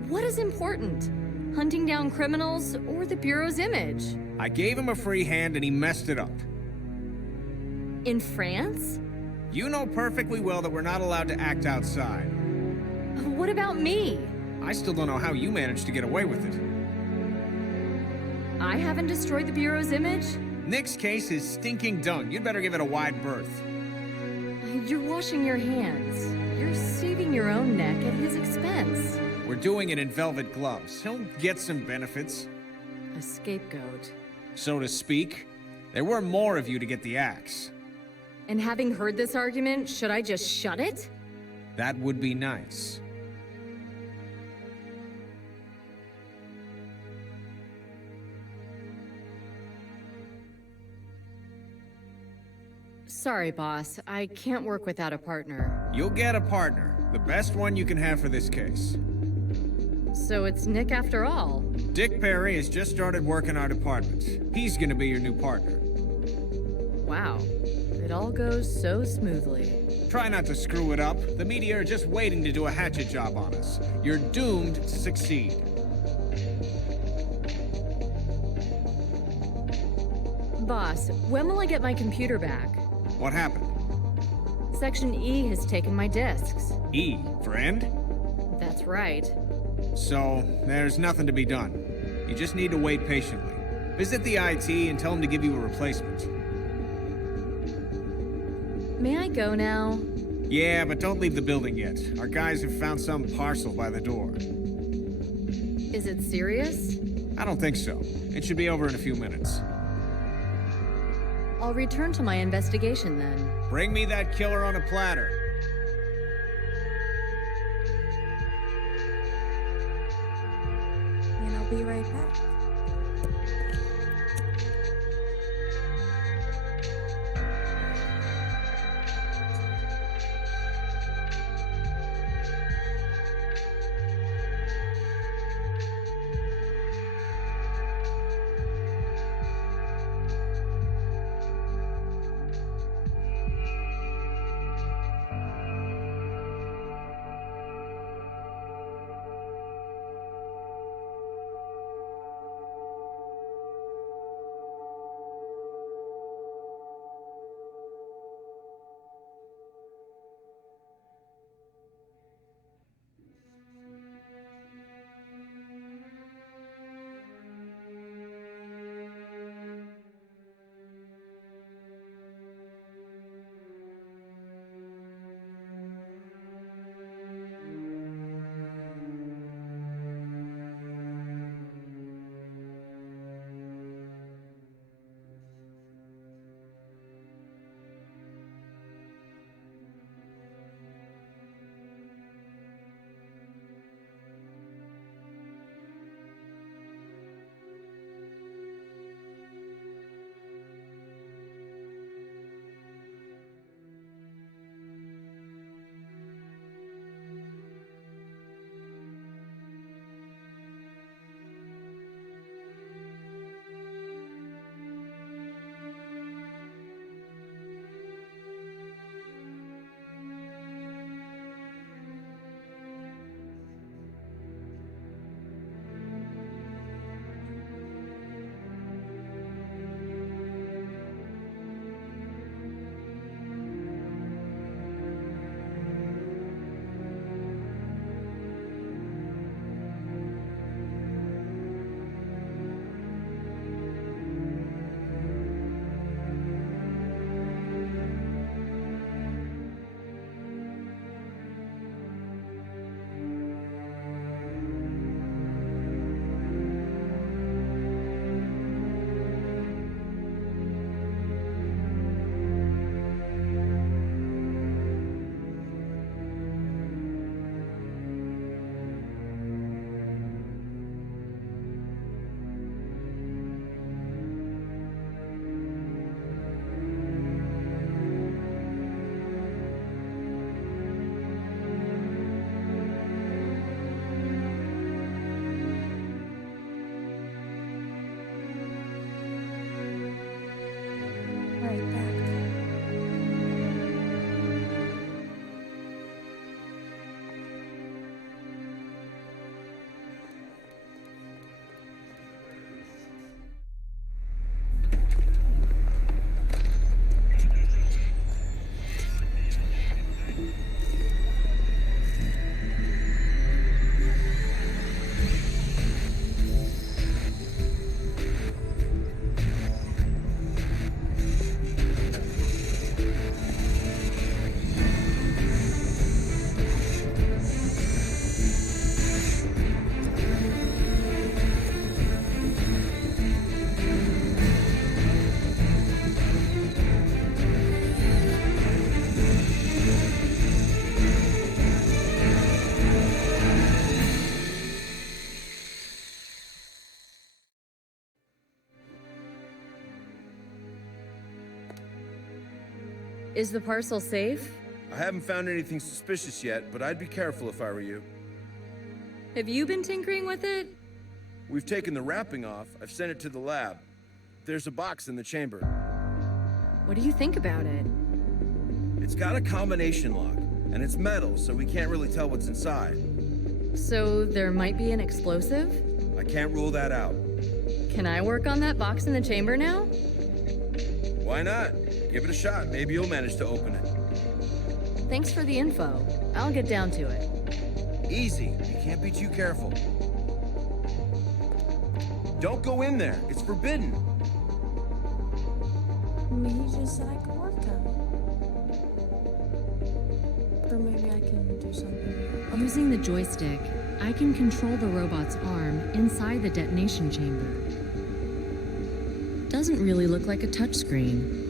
What is important? Hunting down criminals or the Bureau's image? I gave him a free hand and he messed it up. In France? You know perfectly well that we're not allowed to act outside. What about me? I still don't know how you managed to get away with it. I haven't destroyed the Bureau's image? Nick's case is stinking done. You'd better give it a wide berth. You're washing your hands. You're saving your own neck at his expense. We're doing it in velvet gloves. He'll get some benefits. A scapegoat. So to speak. There were more of you to get the axe. And having heard this argument, should I just shut it? That would be nice. Sorry, boss. I can't work without a partner. You'll get a partner. The best one you can have for this case. So it's Nick after all. Dick Perry has just started working our department. He's gonna be your new partner. Wow. It all goes so smoothly. Try not to screw it up. The media are just waiting to do a hatchet job on us. You're doomed to succeed. Boss, when will I get my computer back? What happened? Section E has taken my discs. E, friend? That's right. So, there's nothing to be done. You just need to wait patiently. Visit the IT and tell them to give you a replacement. May I go now? Yeah, but don't leave the building yet. Our guys have found some parcel by the door. Is it serious? I don't think so. It should be over in a few minutes. I'll return to my investigation then. Bring me that killer on a platter. And I'll be right back. Right back. Is the parcel safe? I haven't found anything suspicious yet, but I'd be careful if I were you. Have you been tinkering with it? We've taken the wrapping off. I've sent it to the lab. There's a box in the chamber. What do you think about it? It's got a combination lock, and it's metal, so we can't really tell what's inside. So there might be an explosive? I can't rule that out. Can I work on that box in the chamber now? Why not? Give it a shot. Maybe you'll manage to open it. Thanks for the info. I'll get down to it. Easy. You can't be too careful. Don't go in there. It's forbidden. He just said I could work on it. Or maybe I can do something. Using the joystick, I can control the robot's arm inside the detonation chamber. Doesn't really look like a touchscreen.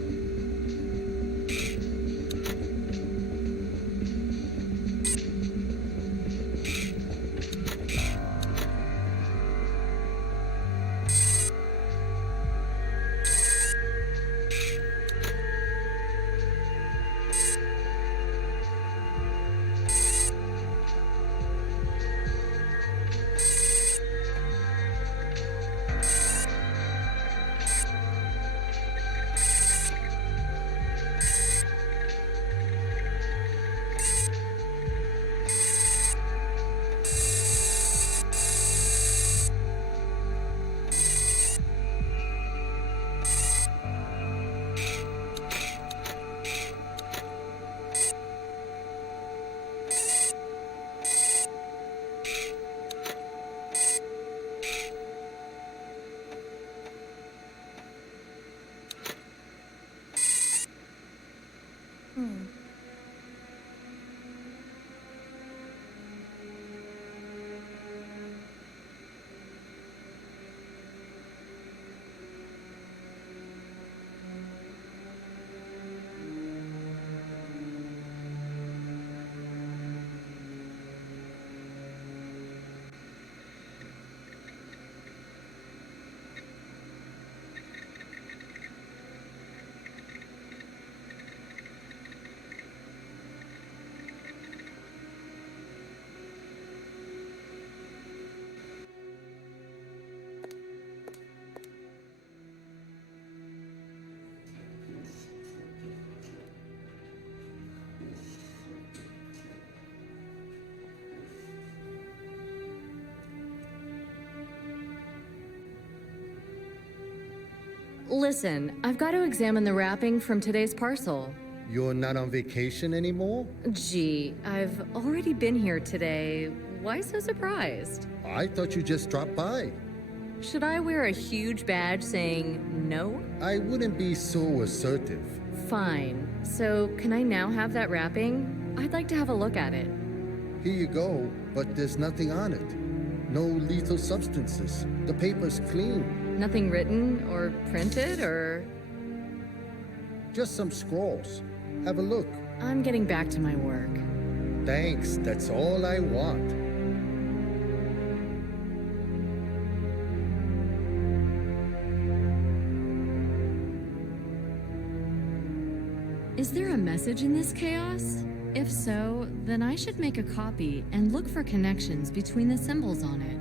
Listen, I've got to examine the wrapping from today's parcel. You're not on vacation anymore? Gee, I've already been here today. Why so surprised? I thought you just dropped by. Should I wear a huge badge saying no? I wouldn't be so assertive. Fine. So, can I now have that wrapping? I'd like to have a look at it. Here you go, but there's nothing on it. No lethal substances. The paper's clean. Nothing written or printed or... Just some scrolls. Have a look. I'm getting back to my work. Thanks, that's all I want. Is there a message in this chaos? If so, then I should make a copy and look for connections between the symbols on it.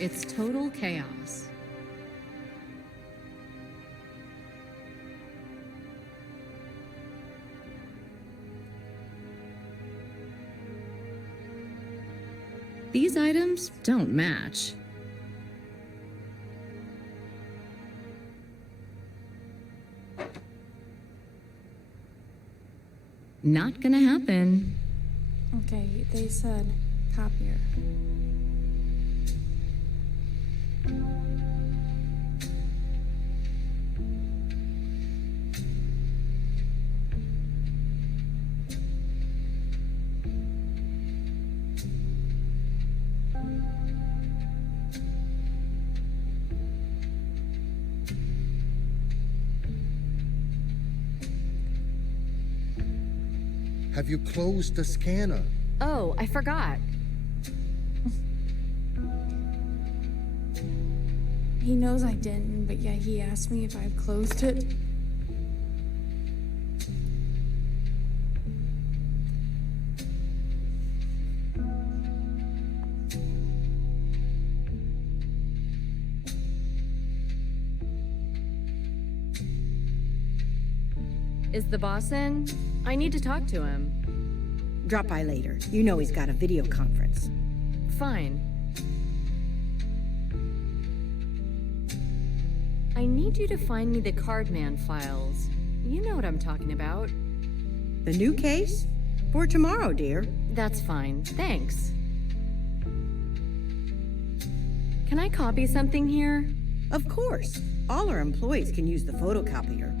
It's total chaos. These items don't match. Not gonna happen. Okay, they said copier. Have you closed the scanner? Oh, I forgot. He knows I didn't, but yeah, he asked me if I've closed it. Is the boss in? I need to talk to him. Drop by later. You know he's got a video conference. Fine. I need you to find me the Cardman files. You know what I'm talking about. The new case? For tomorrow, dear. That's fine, thanks. Can I copy something here? Of course. All our employees can use the photocopier.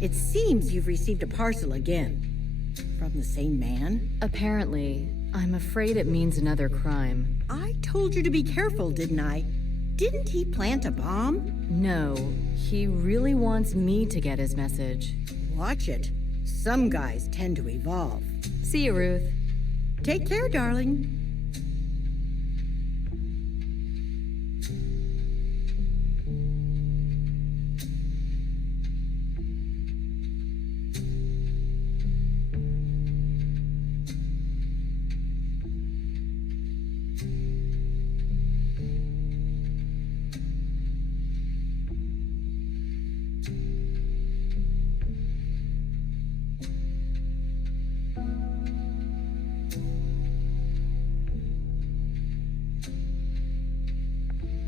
It seems you've received a parcel again. From the same man? Apparently. I'm afraid it means another crime. I told you to be careful, didn't I? Didn't he plant a bomb? No, he really wants me to get his message. Watch it. Some guys tend to evolve. See you, Ruth. Take care, darling.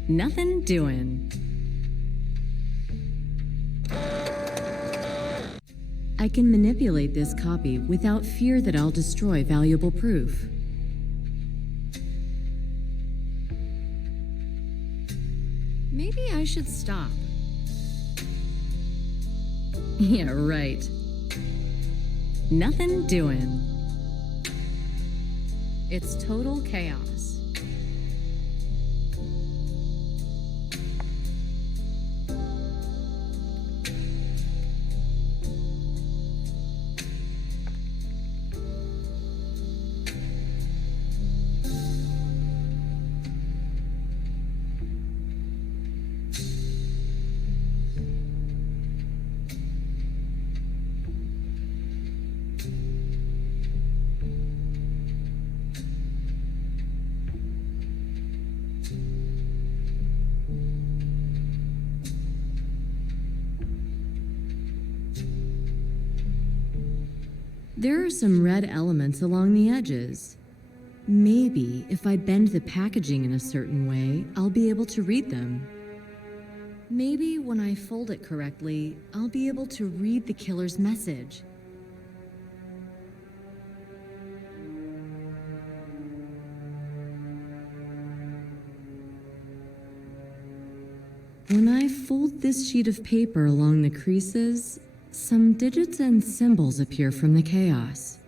Nothing doing. I can manipulate this copy without fear that I'll destroy valuable proof. Maybe I should stop. Yeah, right. Nothing doing. It's total chaos. There are some red elements along the edges. Maybe if I bend the packaging in a certain way, I'll be able to read them. Maybe when I fold it correctly, I'll be able to read the killer's message. When I fold this sheet of paper along the creases, some digits and symbols appear from the chaos.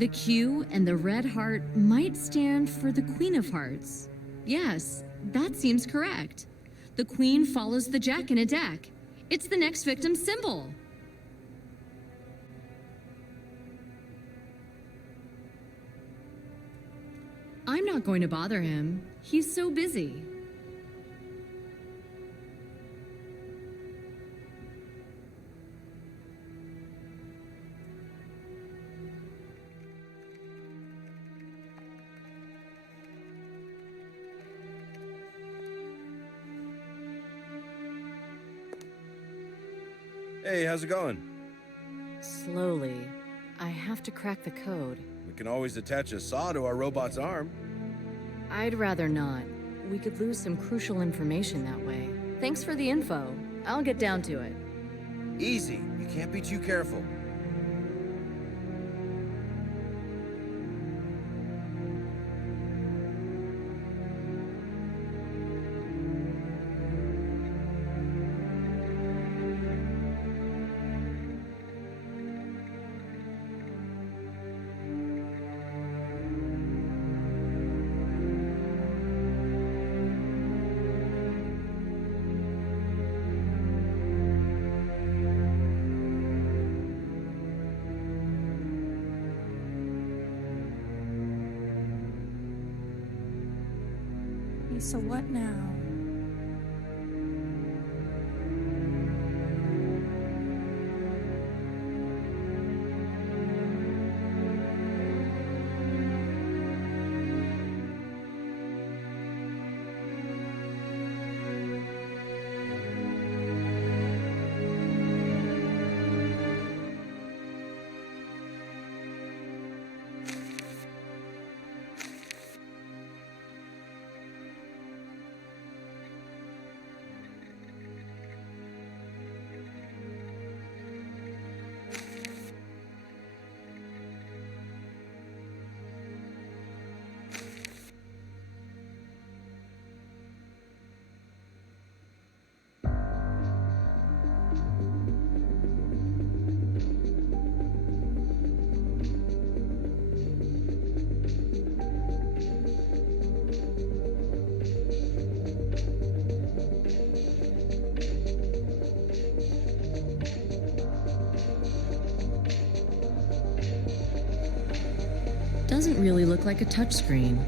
The Q and the red heart might stand for the Queen of Hearts. Yes, that seems correct. The Queen follows the Jack in a deck. It's the next victim's symbol. I'm not going to bother him. He's so busy. Hey, how's it going? Slowly. I have to crack the code. We can always attach a saw to our robot's arm. I'd rather not. We could lose some crucial information that way. Thanks for the info. I'll get down to it. Easy. You can't be too careful. So what now? Doesn't really look like a touchscreen.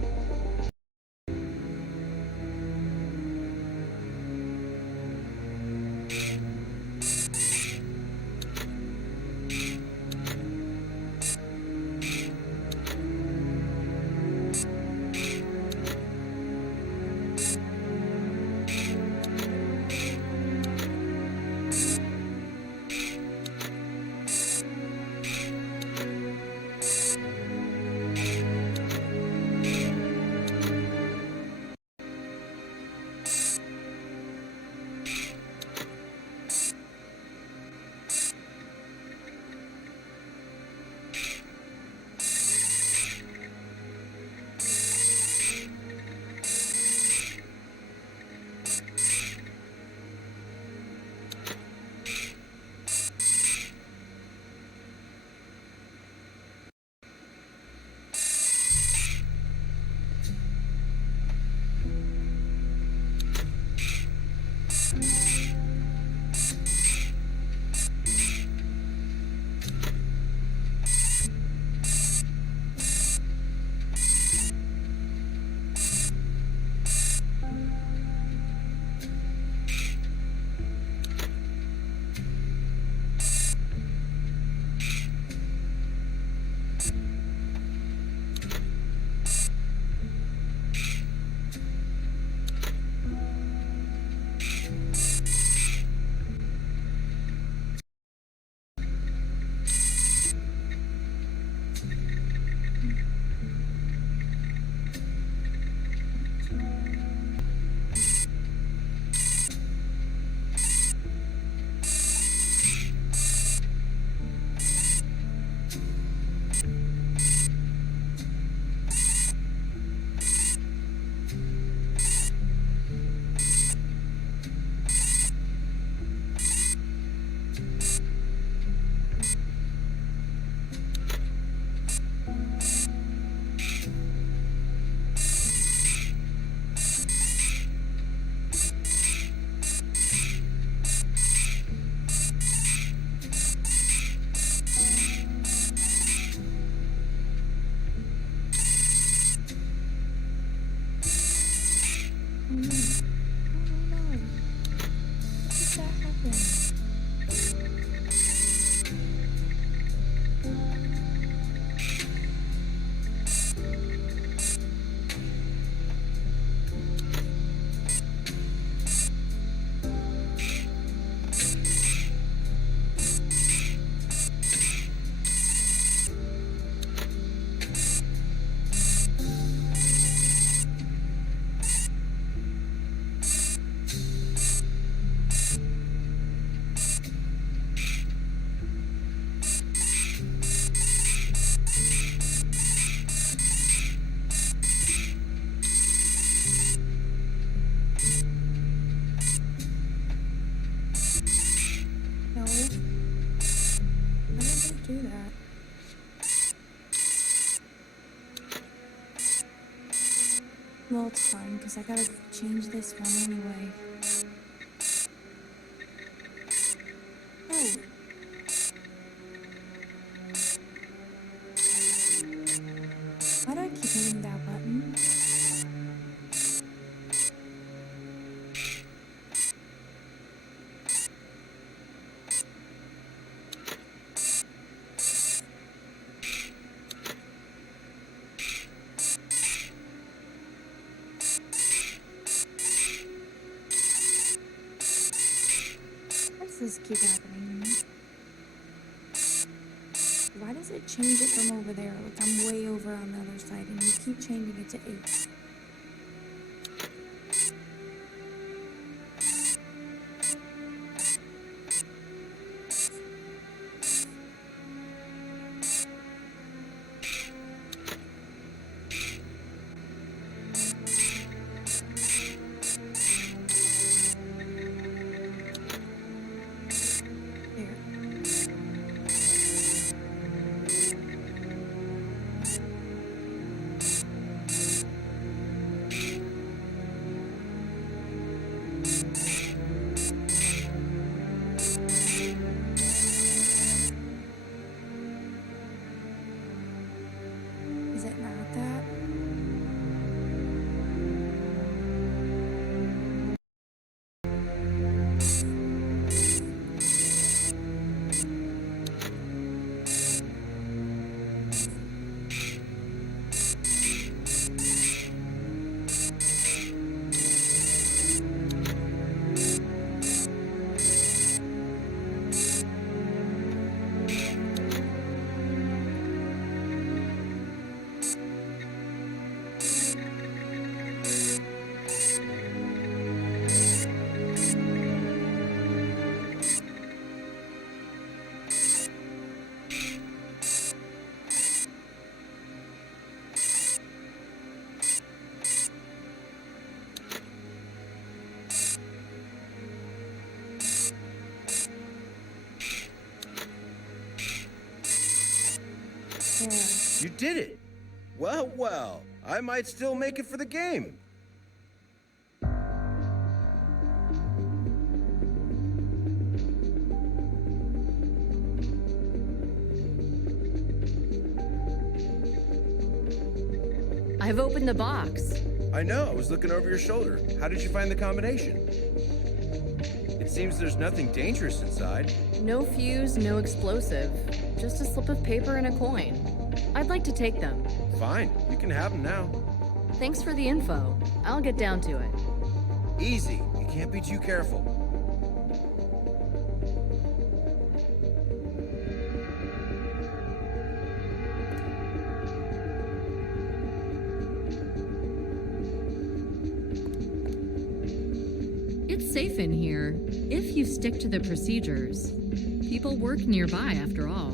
it's fine, because I gotta change this one anyway. Oh. Why do I keep hitting that button? Why does this keep happening? Why does it change it from over there? Like I'm way over on the other side and you keep changing it to 8. Is it not that? There. You did it! Well, well, I might still make it for the game. I've opened the box. I know, I was looking over your shoulder. How did you find the combination? It seems there's nothing dangerous inside. No fuse, no explosive. Just a slip of paper and a coin. I'd like to take them. Fine, you can have them now. Thanks for the info. I'll get down to it. Easy, you can't be too careful. It's safe in here, if you stick to the procedures. People work nearby, after all.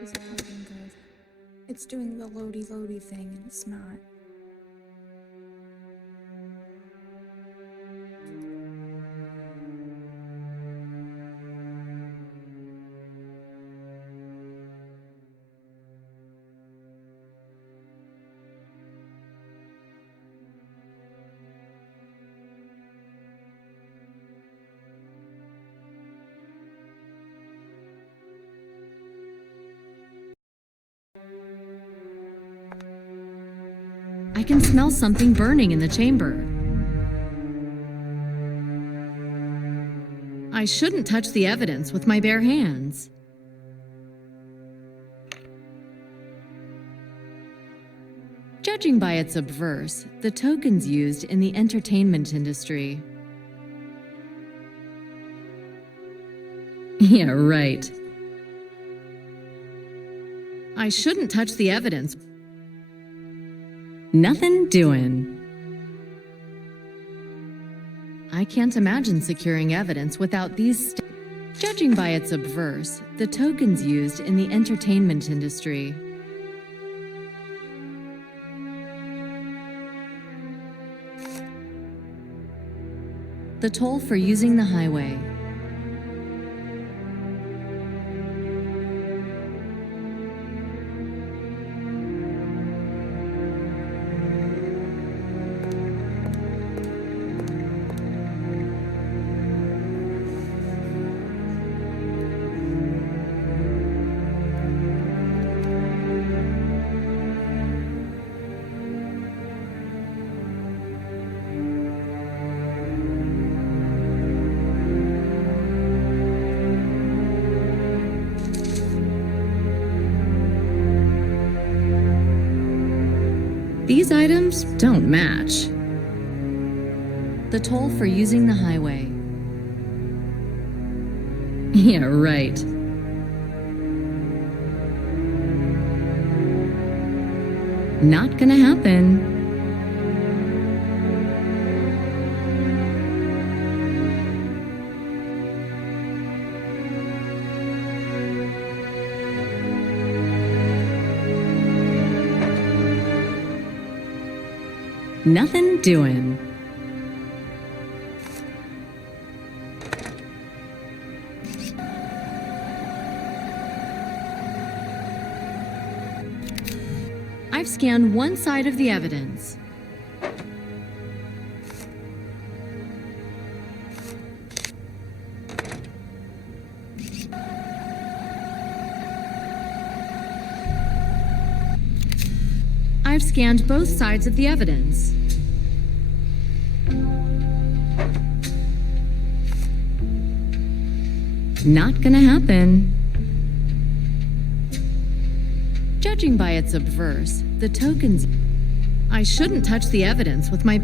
Is it looking good? It's doing the loady thing and it's not. I can smell something burning in the chamber. I shouldn't touch the evidence with my bare hands. Judging by its obverse, the tokens used in the entertainment industry. Yeah, right. I shouldn't touch the evidence. Nothing doing. I can't imagine securing evidence without these. Judging by its obverse, the tokens used in the entertainment industry. The toll for using the highway. These items don't match. The toll for using the highway. Yeah, right. Not gonna happen. Nothing doing. I've scanned one side of the evidence. I've scanned both sides of the evidence. Not gonna happen. Judging by its obverse, the tokens. I shouldn't touch the evidence with my.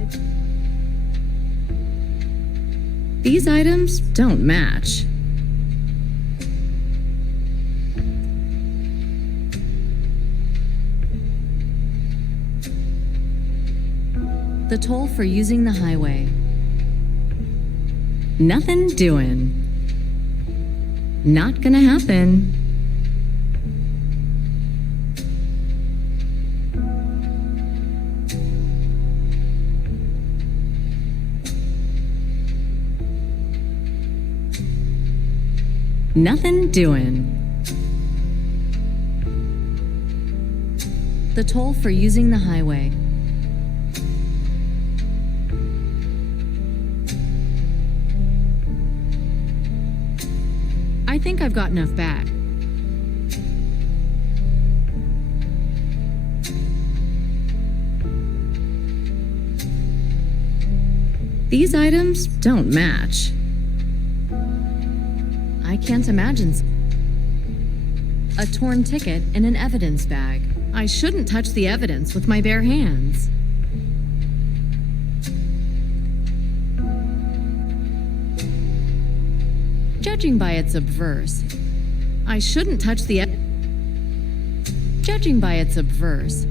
These items don't match. The toll for using the highway. Nothing doing. Not gonna happen. Nothing doing. The toll for using the highway. I think I've got enough back. These items don't match. I can't imagine. A torn ticket in an evidence bag. I shouldn't touch the evidence with my bare hands. Judging by its obverse, I shouldn't touch the. Judging by its obverse.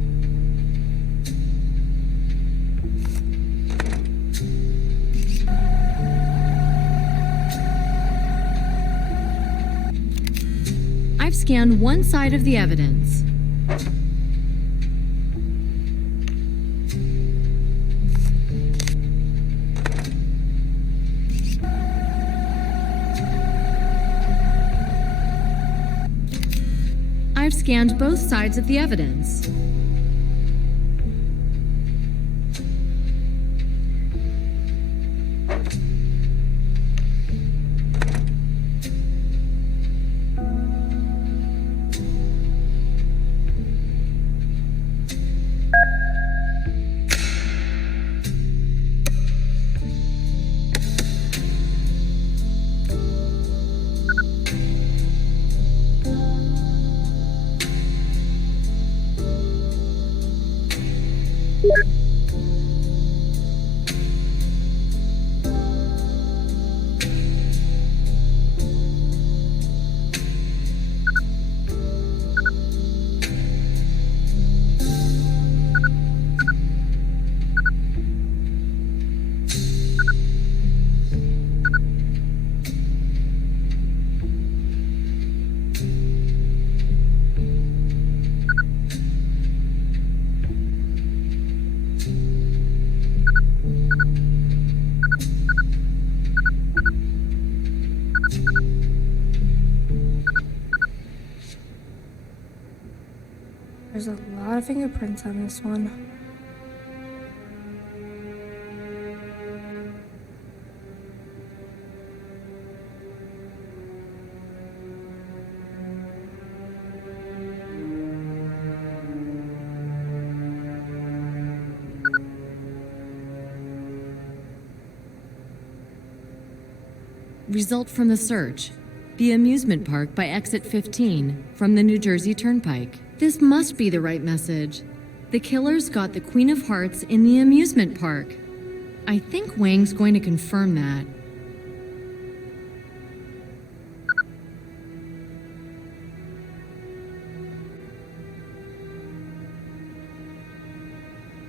I've scanned one side of the evidence. I've scanned both sides of the evidence. fingerprints on this one. Result from the search. The amusement park by exit 15 from the New Jersey Turnpike. This must be the right message. The killers got the Queen of Hearts in the amusement park. I think Wang's going to confirm that.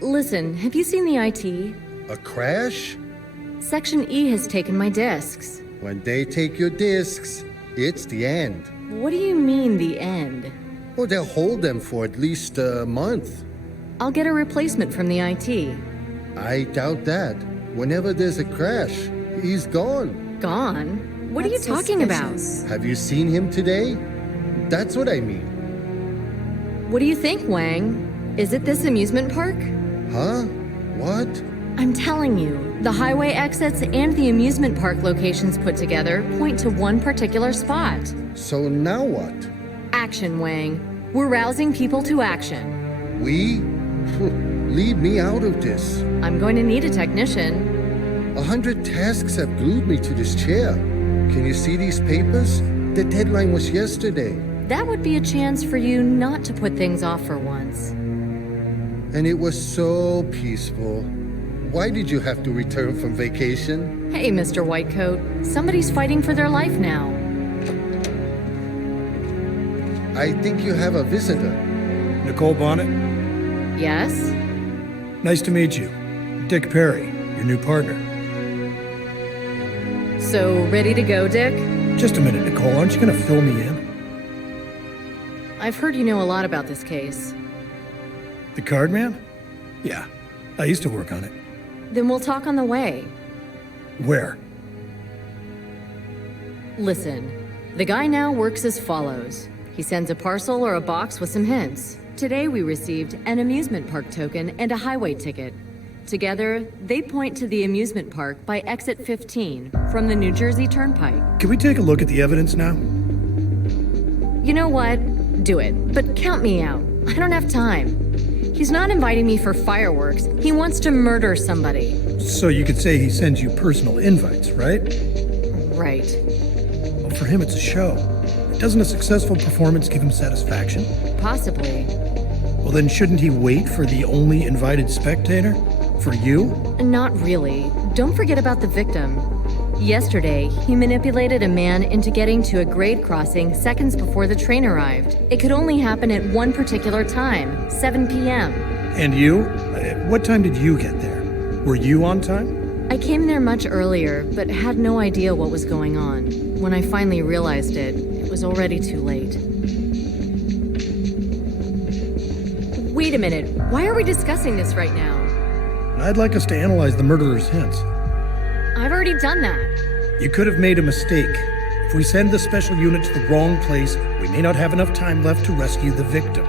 Listen, have you seen the IT? A crash? Section E has taken my discs. When they take your discs, it's the end. What do you mean, the end? Well, they'll hold them for at least a month. I'll get a replacement from the IT. I doubt that. Whenever there's a crash, he's gone. Gone? What are you That's talking about? suspicious. Have you seen him today? That's what I mean. What do you think, Wang? Is it this amusement park? Huh? What? I'm telling you, the highway exits and the amusement park locations put together point to one particular spot. So now what? Action, Wang. We're rousing people to action. We? Leave me out of this. I'm going to need a technician. 100 tasks have glued me to this chair. Can you see these papers? The deadline was yesterday. That would be a chance for you not to put things off for once. And it was so peaceful. Why did you have to return from vacation? Hey, Mr. Whitecoat, somebody's fighting for their life now. I think you have a visitor. Nicole Bonnet, Yes? nice to meet you. Dick Perry, your new partner. So, ready to go, Dick? Just a minute, Nicole, aren't you gonna fill me in? I've heard you know a lot about this case. The card man? Yeah, I used to work on it. Then we'll talk on the way. Where? Listen, the guy now works as follows. He sends a parcel or a box with some hints. Today we received an amusement park token and a highway ticket. Together, they point to the amusement park by exit 15 from the New Jersey Turnpike. Can we take a look at the evidence now? You know what? Do it, but count me out. I don't have time. He's not inviting me for fireworks. He wants to murder somebody. So you could say he sends you personal invites, right? Right. Well, for him it's a show. Doesn't a successful performance give him satisfaction? Possibly. Well, then shouldn't he wait for the only invited spectator? For you? Not really. Don't forget about the victim. Yesterday, he manipulated a man into getting to a grade crossing seconds before the train arrived. It could only happen at one particular time, 7 p.m. And you? What time did you get there? Were you on time? I came there much earlier, but had no idea what was going on. When I finally realized it, it was already too late. Wait a minute. Why are we discussing this right now? I'd like us to analyze the murderer's hints. I've already done that. You could have made a mistake. If we send the special unit to the wrong place, we may not have enough time left to rescue the victim.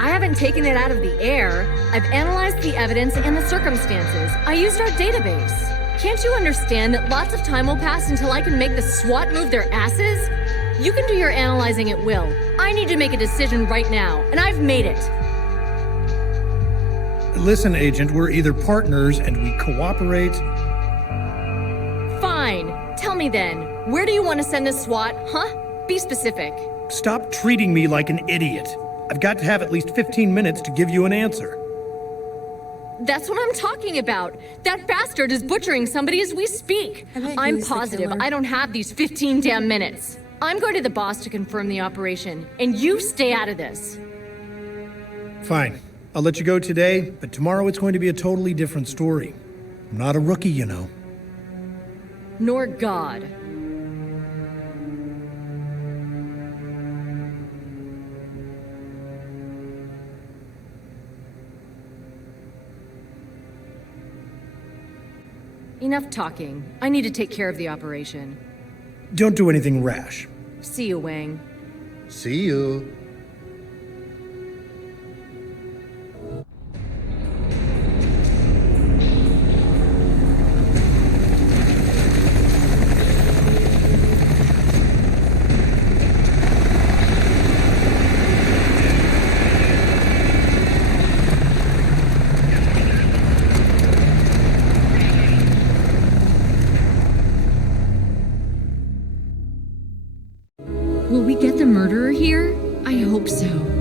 I haven't taken it out of the air. I've analyzed the evidence and the circumstances. I used our database. Can't you understand that lots of time will pass until I can make the SWAT move their asses? You can do your analyzing at will. I need to make a decision right now, and I've made it. Listen, Agent, we're either partners and we cooperate. Fine. Tell me then, where do you want to send the SWAT, huh? Be specific. Stop treating me like an idiot. I've got to have at least 15 minutes to give you an answer. That's what I'm talking about. That bastard is butchering somebody as we speak. I bet I'm he's the positive killer. I don't have these 15 damn minutes. I'm going to the boss to confirm the operation, and you stay out of this. Fine. I'll let you go today, but tomorrow it's going to be a totally different story. I'm not a rookie, you know. Nor God. Enough talking. I need to take care of the operation. Don't do anything rash. See you, Wang. See you. Will we get the murderer here? I hope so.